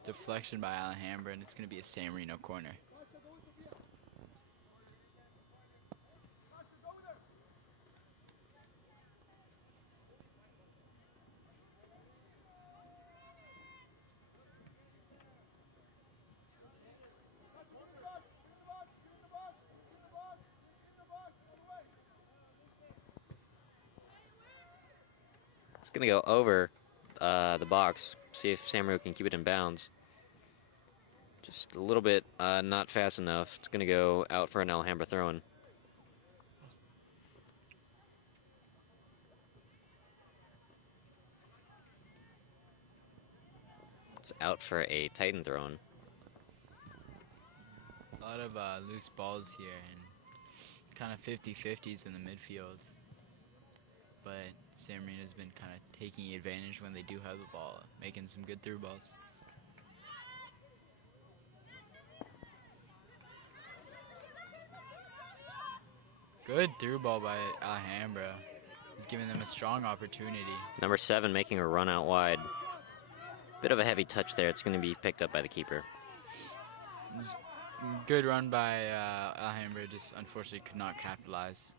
Deflection by Alhambra, and it's going to be a San Marino corner. gonna go over the box. See if San Marino can keep it in bounds. Just a little bit not fast enough. It's gonna go out for an Alhambra throw-in. It's out for a Titan throw-in. A lot of loose balls here and kind of 50-50s in the midfield. But San Marino's been kind of taking advantage when they do have the ball, making some good through balls. Good through ball by Alhambra. He's giving them a strong opportunity. Number 7 making a run out wide. Bit of a heavy touch there. It's going to be picked up by the keeper. Good run by Alhambra, just unfortunately could not capitalize.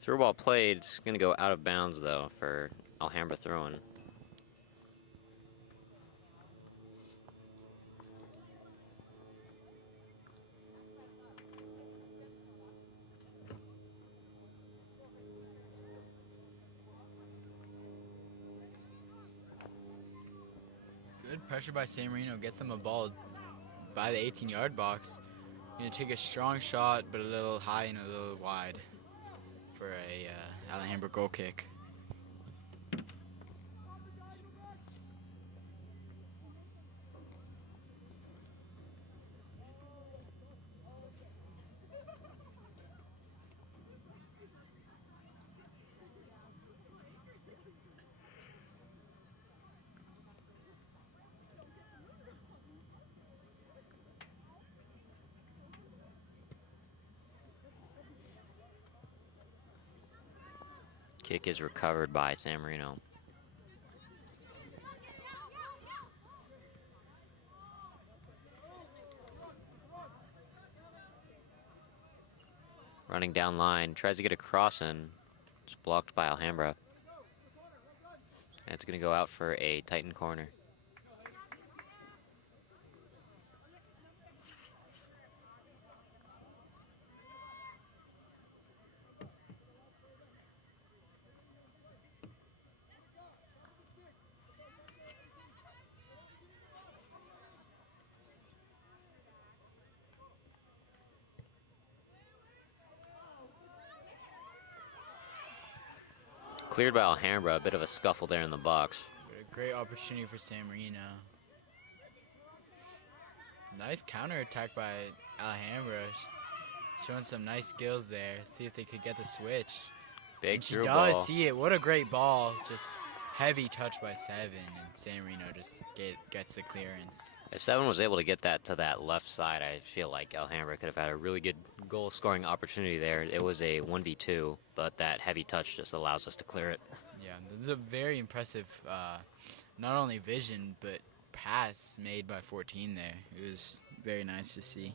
Through ball played. It's going to go out of bounds, though, for Alhambra throwing. Good pressure by San Marino, gets them a ball by the 18-yard box. Gonna take a strong shot, but a little high and a little wide for a Alhambra goal kick. Kick is recovered by San Marino. Running down line, tries to get a cross in. It's blocked by Alhambra. And it's going to go out for a Titan corner. Cleared by Alhambra, a bit of a scuffle there in the box. A great opportunity for San Marino. Nice counterattack by Alhambra. Showing some nice skills there. See if they could get the switch. Big And she through does ball. see it. What a great ball. Just heavy touch by 7. And San Marino just gets the clearance. If 7 was able to get that to that left side, I feel like Alhambra could have had a really good goal-scoring opportunity there. It was a 1v2, but that heavy touch just allows us to clear it. Yeah, this is a very impressive, not only vision, but pass made by 14 there. It was very nice to see.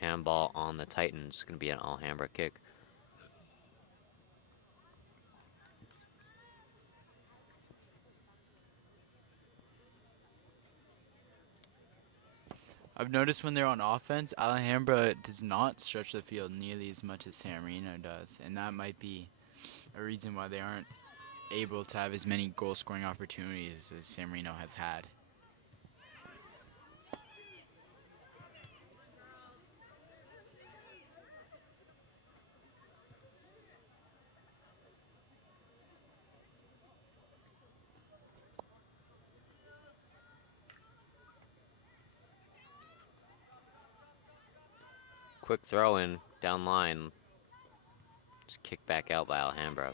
Handball on the Titans. It's going to be an Alhambra kick. I've noticed when they're on offense, Alhambra does not stretch the field nearly as much as San Marino does, and that might be a reason why they aren't able to have as many goal-scoring opportunities as San Marino has had. Quick throw in, down line. Just kicked back out by Alhambra.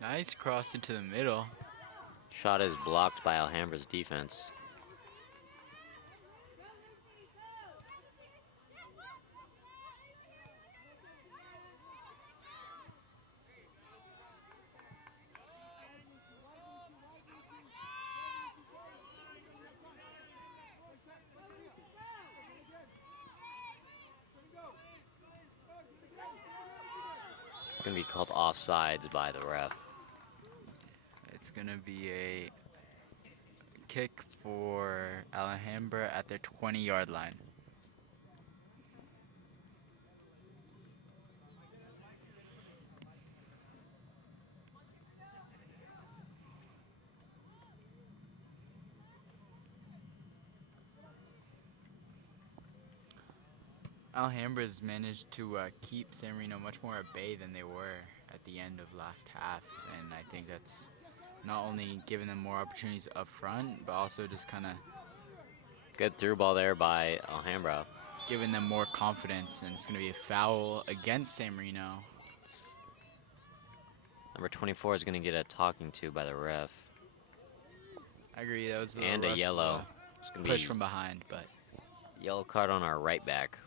Nice cross into the middle. Shot is blocked by Alhambra's defense. It's going to be called offsides by the ref. It's gonna be a kick for Alhambra at their 20-yard line. Alhambra's managed to keep San Marino much more at bay than they were at the end of last half, and I think that's not only giving them more opportunities up front, but also just kind of Good through ball there by Alhambra. giving them more confidence, and it's going to be a foul against San Marino. Number 24 is going to get a talking to by the ref. I agree, that was And a rough, yellow. It's going to push be from behind, but yellow card on our right back.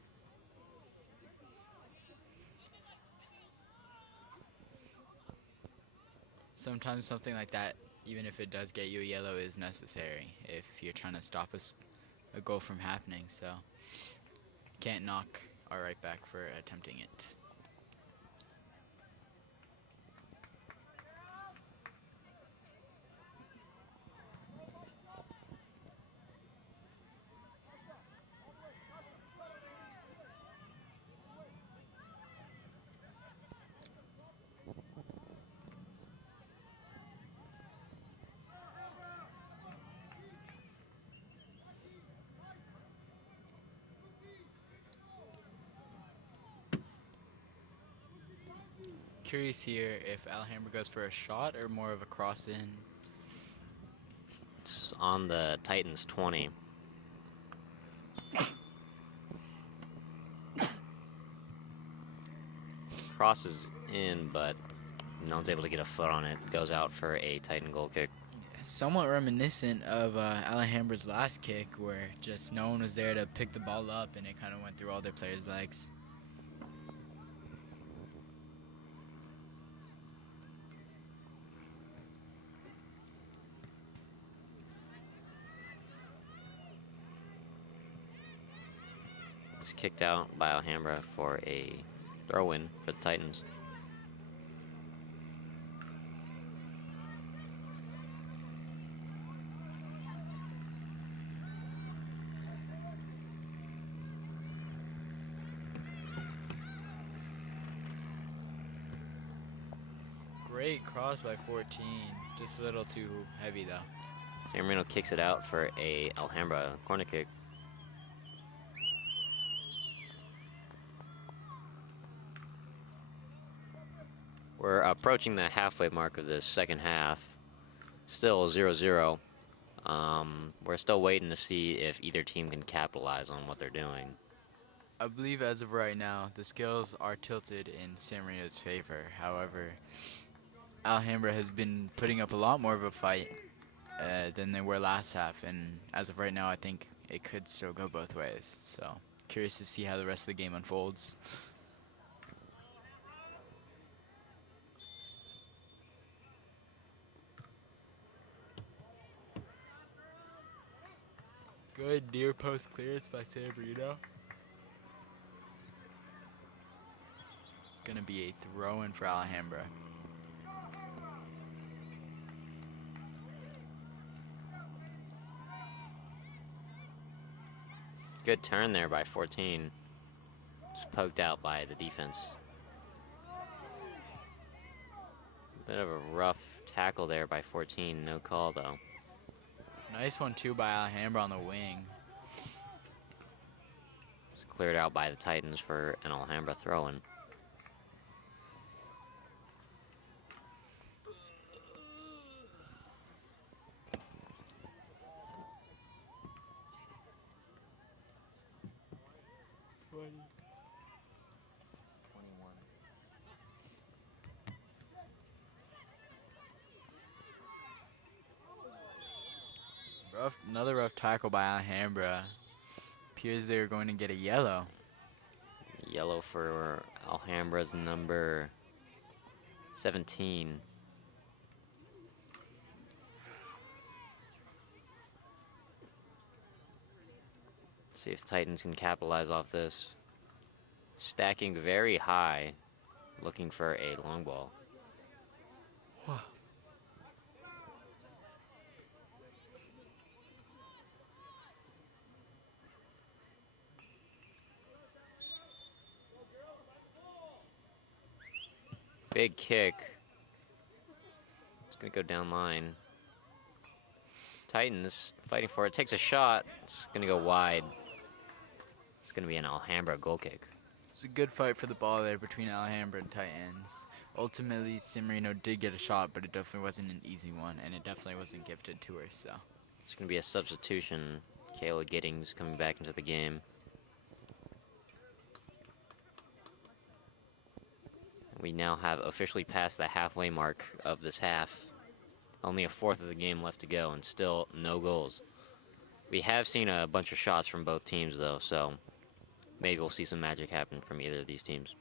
sometimes something like that, even if it does get you a yellow, is necessary if you're trying to stop a goal from happening. So can't knock our right back for attempting it. Curious here if Alhambra goes for a shot or more of a cross in. It's on the Titans 20. Crosses in, but no one's able to get a foot on it. Goes out for a Titan goal kick. Somewhat reminiscent of Alhambra's last kick, where just no one was there to pick the ball up and it kind of went through all their players' legs. It's kicked out by Alhambra for a throw-in for the Titans. Great cross by 14, just a little too heavy though. San Marino kicks it out for a Alhambra corner kick. We're approaching the halfway mark of this second half. Still 0-0. We're still waiting to see if either team can capitalize on what they're doing. I believe as of right now, the scales are tilted in San Marino's favor. However, Alhambra has been putting up a lot more of a fight than they were last half, and as of right now, I think it could still go both ways. So, curious to see how the rest of the game unfolds. Good near post clearance by San Marino. It's going to be a throw-in for Alhambra. Good turn there by 14. Just poked out by the defense. Bit of a rough tackle there by 14. No call though. Nice one too by Alhambra on the wing. It's cleared out by the Titans for an Alhambra throw-in. Another rough tackle by Alhambra. Appears they're going to get a yellow. Yellow for Alhambra's number 17. See if Titans can capitalize off this. Stacking very high. looking for a long ball. Big kick. It's gonna go down line. Titans fighting for it. Takes a shot. It's gonna go wide. It's gonna be an Alhambra goal kick. It's a good fight for the ball there between Alhambra and Titans. Ultimately, San Marino did get a shot, but it definitely wasn't an easy one, and it definitely wasn't gifted to her, so. It's gonna be a substitution. Kayla Giddings coming back into the game. We now have officially passed the halfway mark of this half. Only a fourth of the game left to go, and still no goals. We have seen a bunch of shots from both teams, though, so maybe we'll see some magic happen from either of these teams.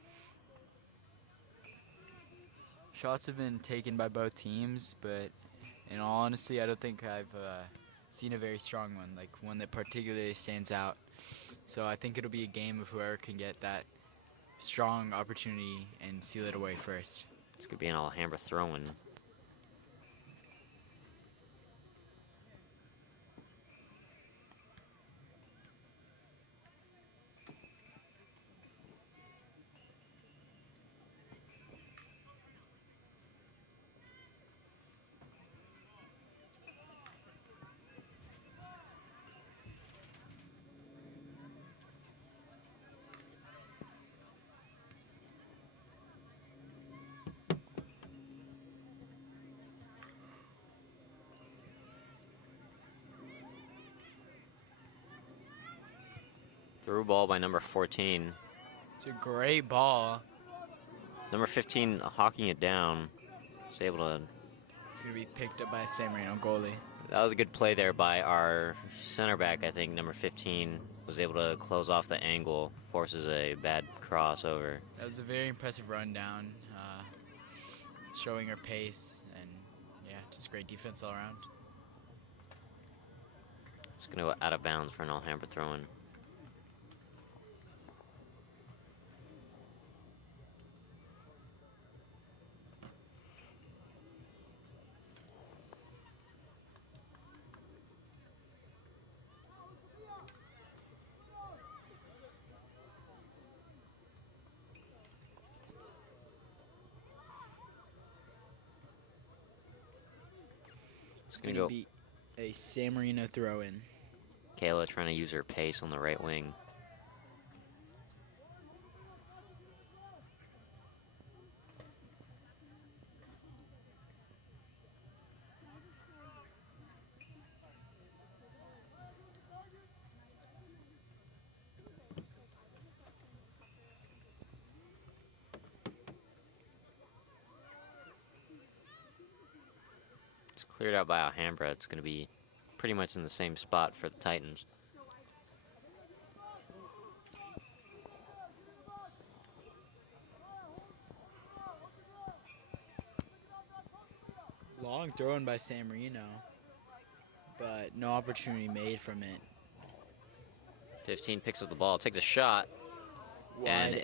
Shots have been taken by both teams, but in all honesty, I don't think I've seen a very strong one, like one that particularly stands out. So I think it'll be a game of whoever can get that strong opportunity and seal it away first. This could be an Alhambra throw-in. Through ball by number 14. It's a great ball. Number 15 hawking it down. Was able to. It's going to be picked up by a San Marino goalie. That was a good play there by our center back, I think. Number 15 was able to close off the angle, forces a bad crossover. That was a very impressive rundown, showing her pace, and yeah, just great defense all around. It's going to go out of bounds for an Alhambra throw-in. It's going to be a San Marino throw-in. Kayla trying to use her pace on the right wing. Cleared out by Alhambra. It's going to be pretty much in the same spot for the Titans. Long throw-in by San Marino, but no opportunity made from it. 15 picks up the ball, takes a shot, and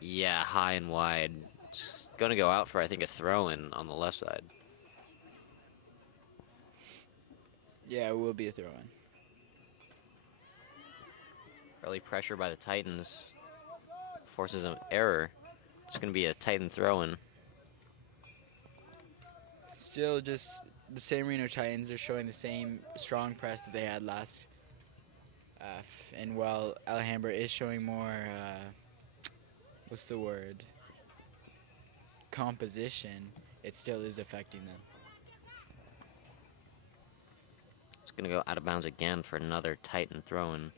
yeah, high and wide. It's going to go out for, I think, a throw-in on the left side. Yeah, it will be a throw-in. Early pressure by the Titans forces an error. It's going to be a Titan throw-in. Still, just the San Marino Titans are showing the same strong press that they had last. And while Alhambra is showing more, what's the word? Composition, it still is affecting them. It's going to go out of bounds again for another Titan throw-in.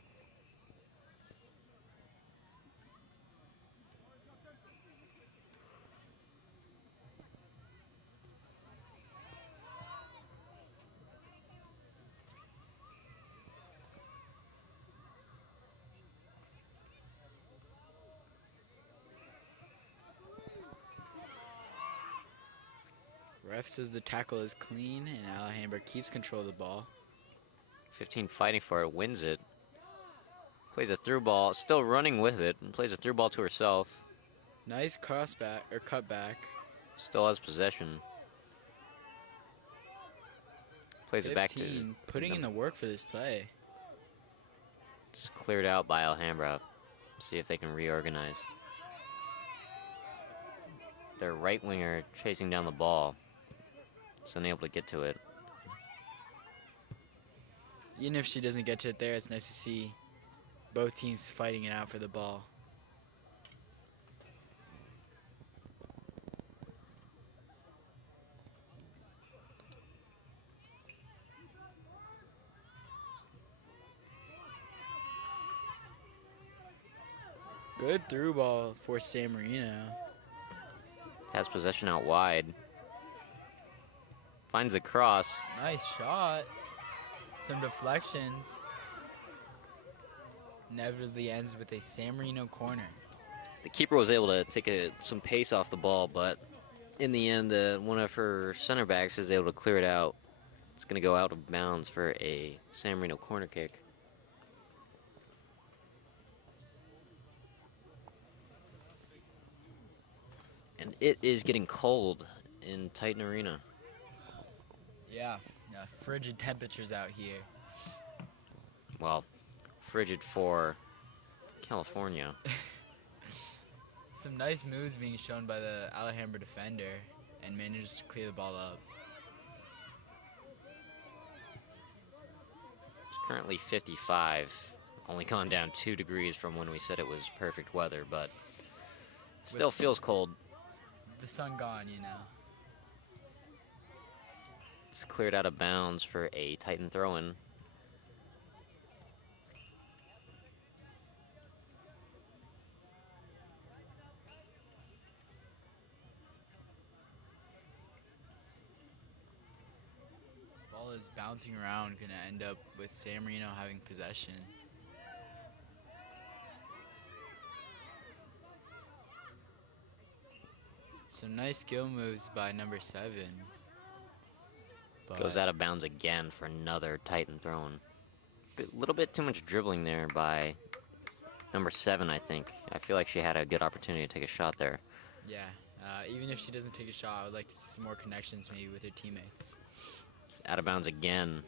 Ref says the tackle is clean, and Alhambra keeps control of the ball. 15 fighting for it, wins it. Plays a through ball, still running with it, and plays a through ball to herself. Nice crossback or cutback. Still has possession. Plays it back to 15, putting in the work for this play. It's cleared out by Alhambra. See if they can reorganize. Their right winger chasing down the ball. It's unable to get to it. Even if she doesn't get to it there, it's nice to see both teams fighting it out for the ball. Good through ball for San Marino. Has possession out wide. Finds a cross. Nice shot. Some deflections. Inevitably ends with a San Marino corner. The keeper was able to take some pace off the ball, but in the end, one of her center backs is able to clear it out. It's going to go out of bounds for a San Marino corner kick. And it is getting cold in Titan Arena. Yeah, frigid temperatures out here. Well, frigid for California. Some nice moves being shown by the Alhambra defender and manages to clear the ball up. It's currently 55, only gone down 2 degrees from when we said it was perfect weather, but still feels cold. The sun gone, you know. It's cleared out of bounds for a Titan throw-in. Ball is bouncing around, gonna end up with San Marino having possession. Some nice skill moves by number 7. Goes out of bounds again for another Titan throw-in. A little bit too much dribbling there by number 7, I think. I feel like she had a good opportunity to take a shot there. Yeah, even if she doesn't take a shot, I would like to see some more connections maybe with her teammates. It's out of bounds again.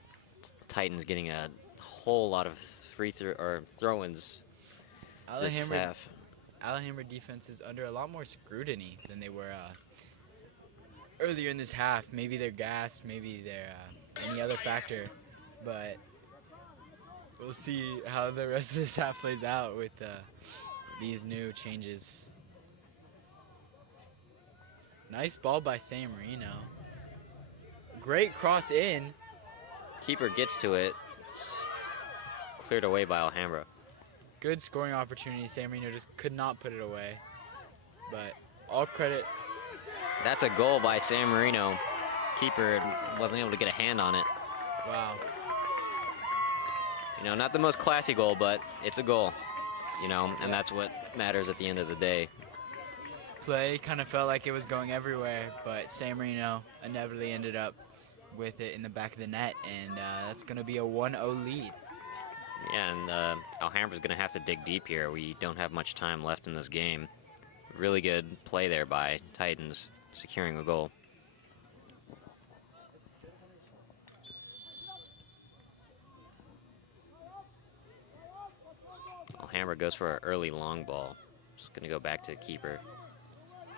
Titans getting a whole lot of throw-ins this half. Alhambra defense is under a lot more scrutiny than they were earlier in this half. Maybe they're gassed, maybe they're any other factor, but we'll see how the rest of this half plays out with these new changes. Nice ball by San Marino. Great cross in. Keeper gets to it. It's cleared away by Alhambra. Good scoring opportunity. San Marino just could not put it away. But all credit. That's a goal by San Marino. Keeper wasn't able to get a hand on it. Wow. You know, not the most classy goal, but it's a goal. You know, and that's what matters at the end of the day. Play kind of felt like it was going everywhere, but San Marino inevitably ended up with it in the back of the net, and that's going to be a 1-0 lead. Yeah, and Alhambra's going to have to dig deep here. We don't have much time left in this game. Really good play there by Titans, securing a goal. Alhambra goes for an early long ball. Just going to go back to the keeper.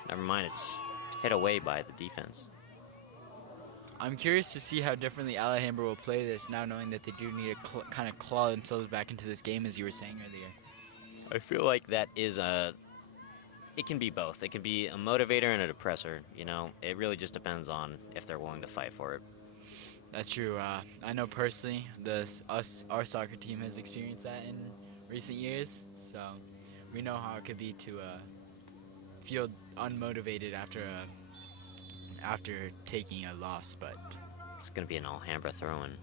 Never mind, it's hit away by the defense. I'm curious to see how differently Alhambra will play this, now knowing that they do need to kind of claw themselves back into this game, as you were saying earlier. I feel like that is it can be both. It can be a motivator and a depressor, you know? It really just depends on if they're willing to fight for it. That's true. I know personally, our soccer team has experienced that in recent years, so we know how it could be to feel unmotivated after taking a loss, but It's going to be an Alhambra throw-in.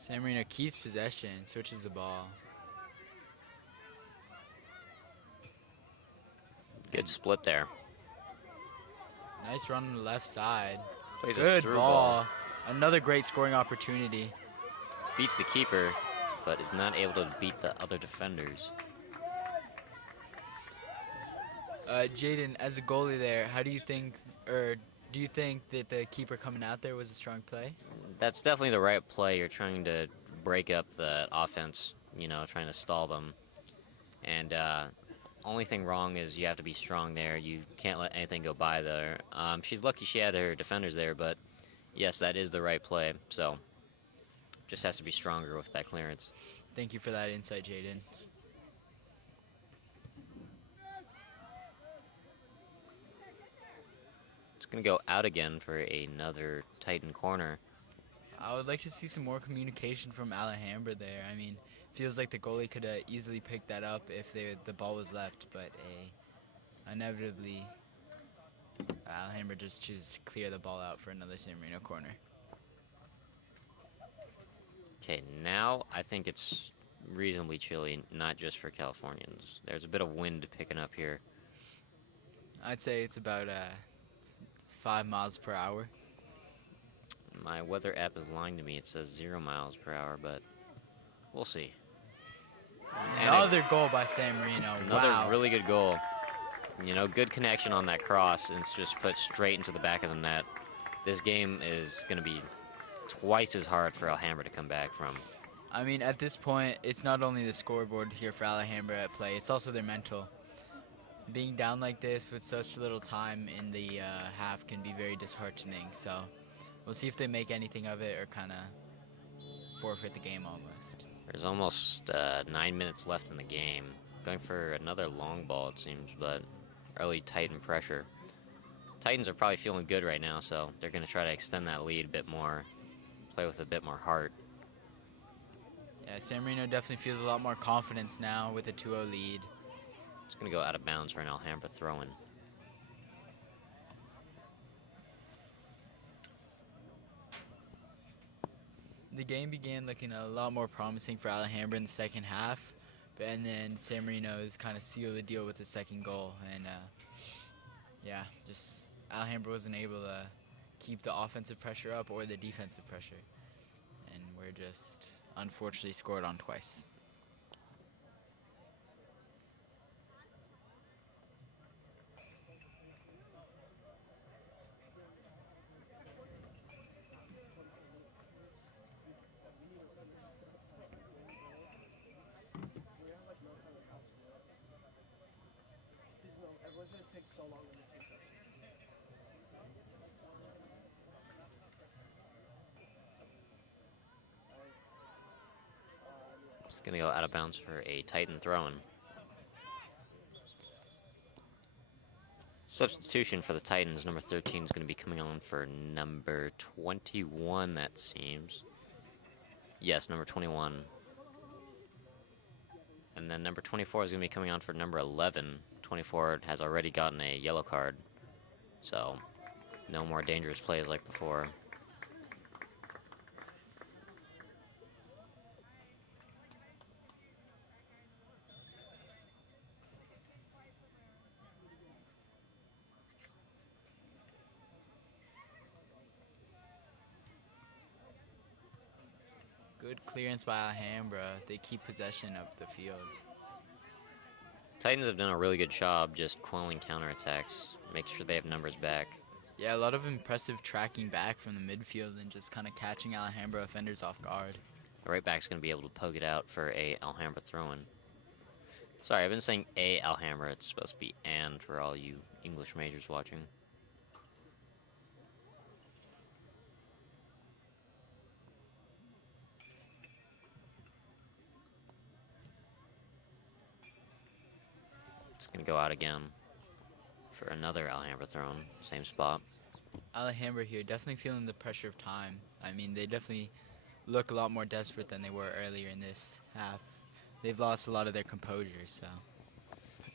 San Marino keeps possession, switches the ball. Good split there. Nice run on the left side. Plays a Good through ball. Another great scoring opportunity. Beats the keeper, but is not able to beat the other defenders. Jaden, as a goalie there, how do you think, or do you think that the keeper coming out there was a strong play? That's definitely the right play. You're trying to break up the offense, you know, trying to stall them. And only thing wrong is you have to be strong there. You can't let anything go by there. She's lucky she had her defenders there, but yes, that is the right play. So just has to be stronger with that clearance. Thank you for that insight, Jaden. It's going to go out again for another Titan corner. I would like to see some more communication from Alhambra there. I mean, feels like the goalie could have easily picked that up if the ball was left, but inevitably, Alhambra just chooses to clear the ball out for another San Marino corner. Okay, now I think it's reasonably chilly, not just for Californians. There's a bit of wind picking up here. I'd say it's about 5 miles per hour. My weather app is lying to me. It says 0 miles per hour, but we'll see. And Another goal by San Marino. another Wow. really good goal. You know, good connection on that cross, and it's just put straight into the back of the net. This game is going to be twice as hard for Alhambra to come back from. I mean, at this point, it's not only the scoreboard here for Alhambra at play, it's also their mental. Being down like this with such little time in the half can be very disheartening, so we'll see if they make anything of it or kind of forfeit the game almost. There's almost 9 minutes left in the game. Going for another long ball, it seems, but early Titan pressure. Titans are probably feeling good right now, so they're going to try to extend that lead a bit more, play with a bit more heart. Yeah, San Marino definitely feels a lot more confidence now with a 2-0 lead. It's going to go out of bounds for an Alhambra throw-in. The game began looking a lot more promising for Alhambra in the second half, and then San Marino's kind of sealed the deal with the second goal. And yeah, just Alhambra wasn't able to keep the offensive pressure up or the defensive pressure. And we're just unfortunately scored on twice. It's going to go out of bounds for a Titan throw-in. Substitution for the Titans, number 13 is going to be coming on for number 21, that seems. Yes, number 21. And then number 24 is going to be coming on for number 11. 24 has already gotten a yellow card, so no more dangerous plays like before. Good clearance by Alhambra. They keep possession of the field. Titans have done a really good job just quelling counterattacks, make sure they have numbers back. Yeah, a lot of impressive tracking back from the midfield and just kind of catching Alhambra offenders off guard. The right back's going to be able to poke it out for a Alhambra throw-in. Sorry, I've been saying a Alhambra. It's supposed to be and for all you English majors watching. It's going to go out again for another Alhambra throw-in, same spot. Alhambra here definitely feeling the pressure of time. I mean, they definitely look a lot more desperate than they were earlier in this half. They've lost a lot of their composure, so.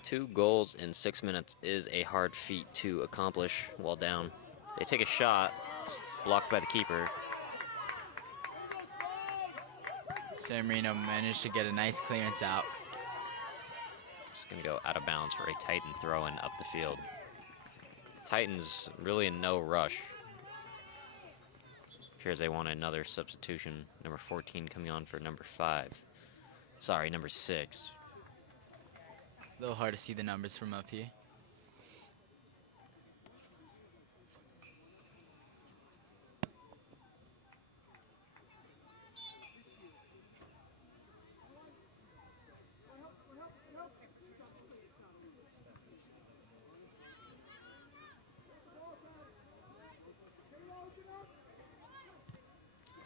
2 goals in 6 minutes is a hard feat to accomplish while down. They take a shot, it's blocked by the keeper. San Marino managed to get a nice clearance out. It's going to go out of bounds for a Titan throw-in up the field. Titans really in no rush. Appears they want another substitution. Number 14 coming on for number 5. Sorry, number 6. A little hard to see the numbers from up here.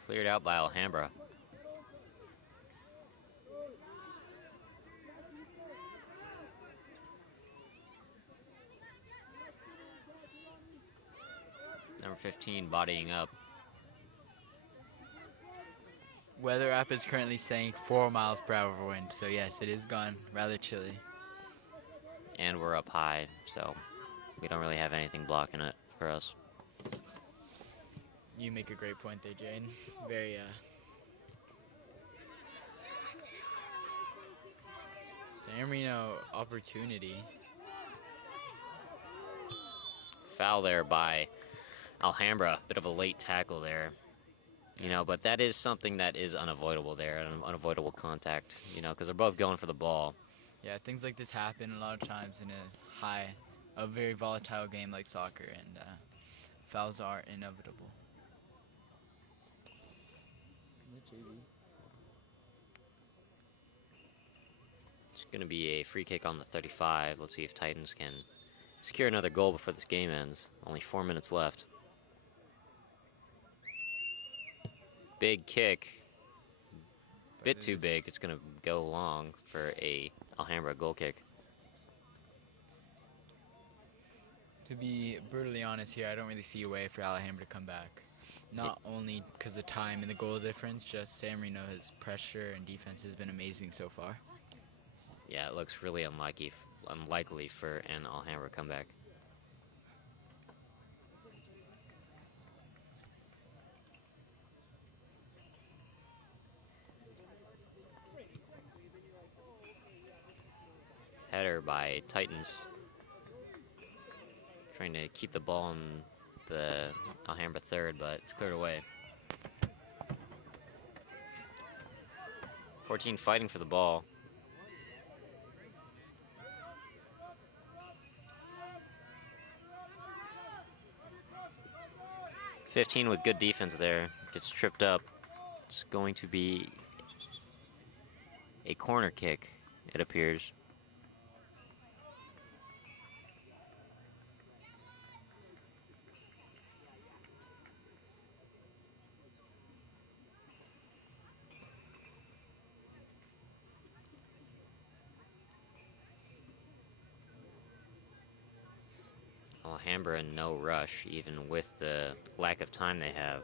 Cleared out by Alhambra. Number 15 bodying up. Weather app is currently saying 4 miles per hour wind, so yes, it is gone rather chilly. And we're up high, so we don't really have anything blocking it for us. You make a great point there, Jane. Very, San Marino opportunity. Foul there by Alhambra. Bit of a late tackle there. You know, but that is something that is unavoidable there, an unavoidable contact, you know, because they're both going for the ball. Yeah, things like this happen a lot of times in a very volatile game like soccer, and fouls are inevitable. It's going to be a free kick on the 35. Let's see if Titans can secure another goal before this game ends. Only 4 minutes left. Big kick. Bit too big. It's going to go long for a Alhambra goal kick. To be brutally honest here, I don't really see a way for Alhambra to come back. Not only because of time and the goal difference, just San Marino's pressure and defense has been amazing so far. Yeah, it looks really unlikely for an Alhambra comeback. Header by Titans. Trying to keep the ball in the Alhambra third, but it's cleared away. 14 fighting for the ball. (15) with good defense there. Gets tripped up. It's going to be a corner kick, it appears. Alhambra in no rush, even with the lack of time they have.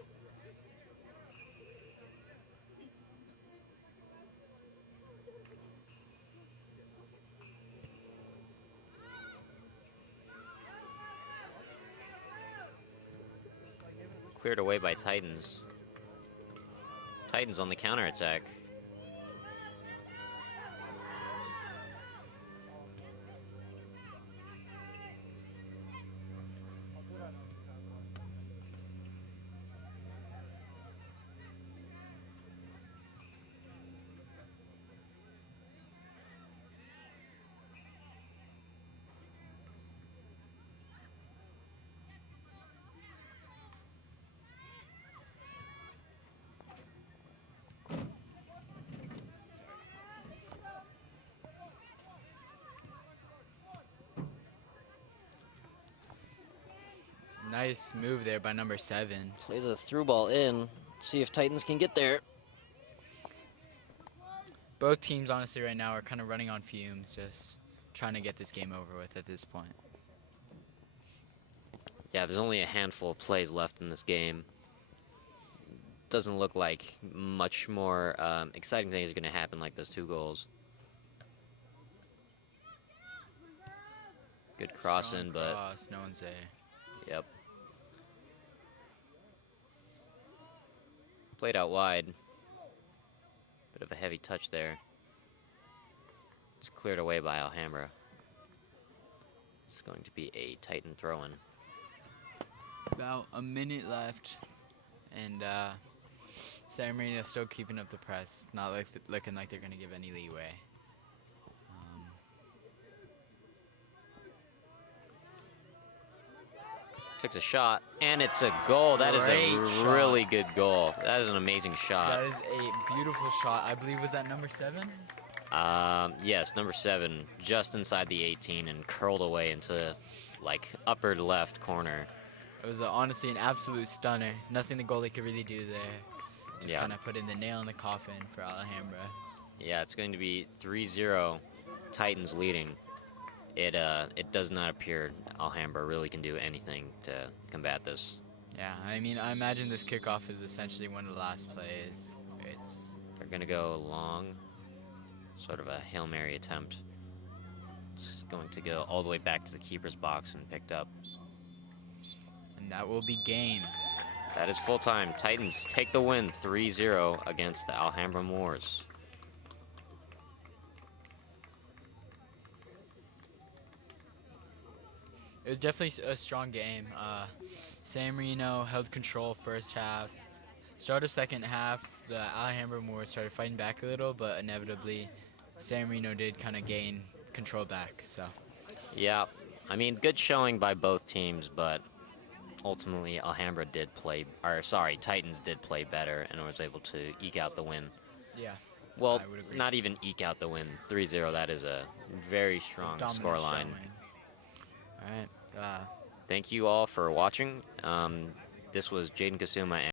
Cleared away by Titans. Titans on the counterattack. Nice move there by number 7. Plays a through ball in. See if Titans can get there. Both teams, honestly, right now are kind of running on fumes, just trying to get this game over with at this point. Yeah, there's only a handful of plays left in this game. Doesn't look like much more exciting things are going to happen like those 2 goals. Good cross in, but cross, no one's there. Yep. Played out wide. Bit of a heavy touch there. It's cleared away by Alhambra. It's going to be a Titan throw-in. About a minute left, and San Marino still keeping up the press. It's not looking like they're going to give any leeway. Takes a shot, and it's a goal. That is a Great shot. really good goal. That is an amazing shot. That is a beautiful shot. I believe, was that number 7? Yes, number 7, just inside the 18 and curled away into like upper left corner. It was honestly an absolute stunner. Nothing the goalie could really do there. Just Yeah. kind of put in the nail in the coffin for Alhambra. Yeah, it's going to be 3-0, Titans leading. It does not appear Alhambra really can do anything to combat this. Yeah, I mean, I imagine this kickoff is essentially one of the last plays. They're going to go long, sort of a Hail Mary attempt. It's going to go all the way back to the keeper's box and picked up. And that will be game. That is full time. Titans take the win 3-0 against the Alhambra Moors. It was definitely a strong game. San Marino held control first half. Start of second half, the Alhambra Moors started fighting back a little, but inevitably San Marino did kind of gain control back. So Yeah, I mean, good showing by both teams, but ultimately Alhambra did play, or sorry, Titans did play better and was able to eke out the win. yeah, Well, I would agree. not even eke out the win. 3-0, that is a very strong Dominant scoreline. showing. All right. Thank you all for watching. This was Jaden Kasuma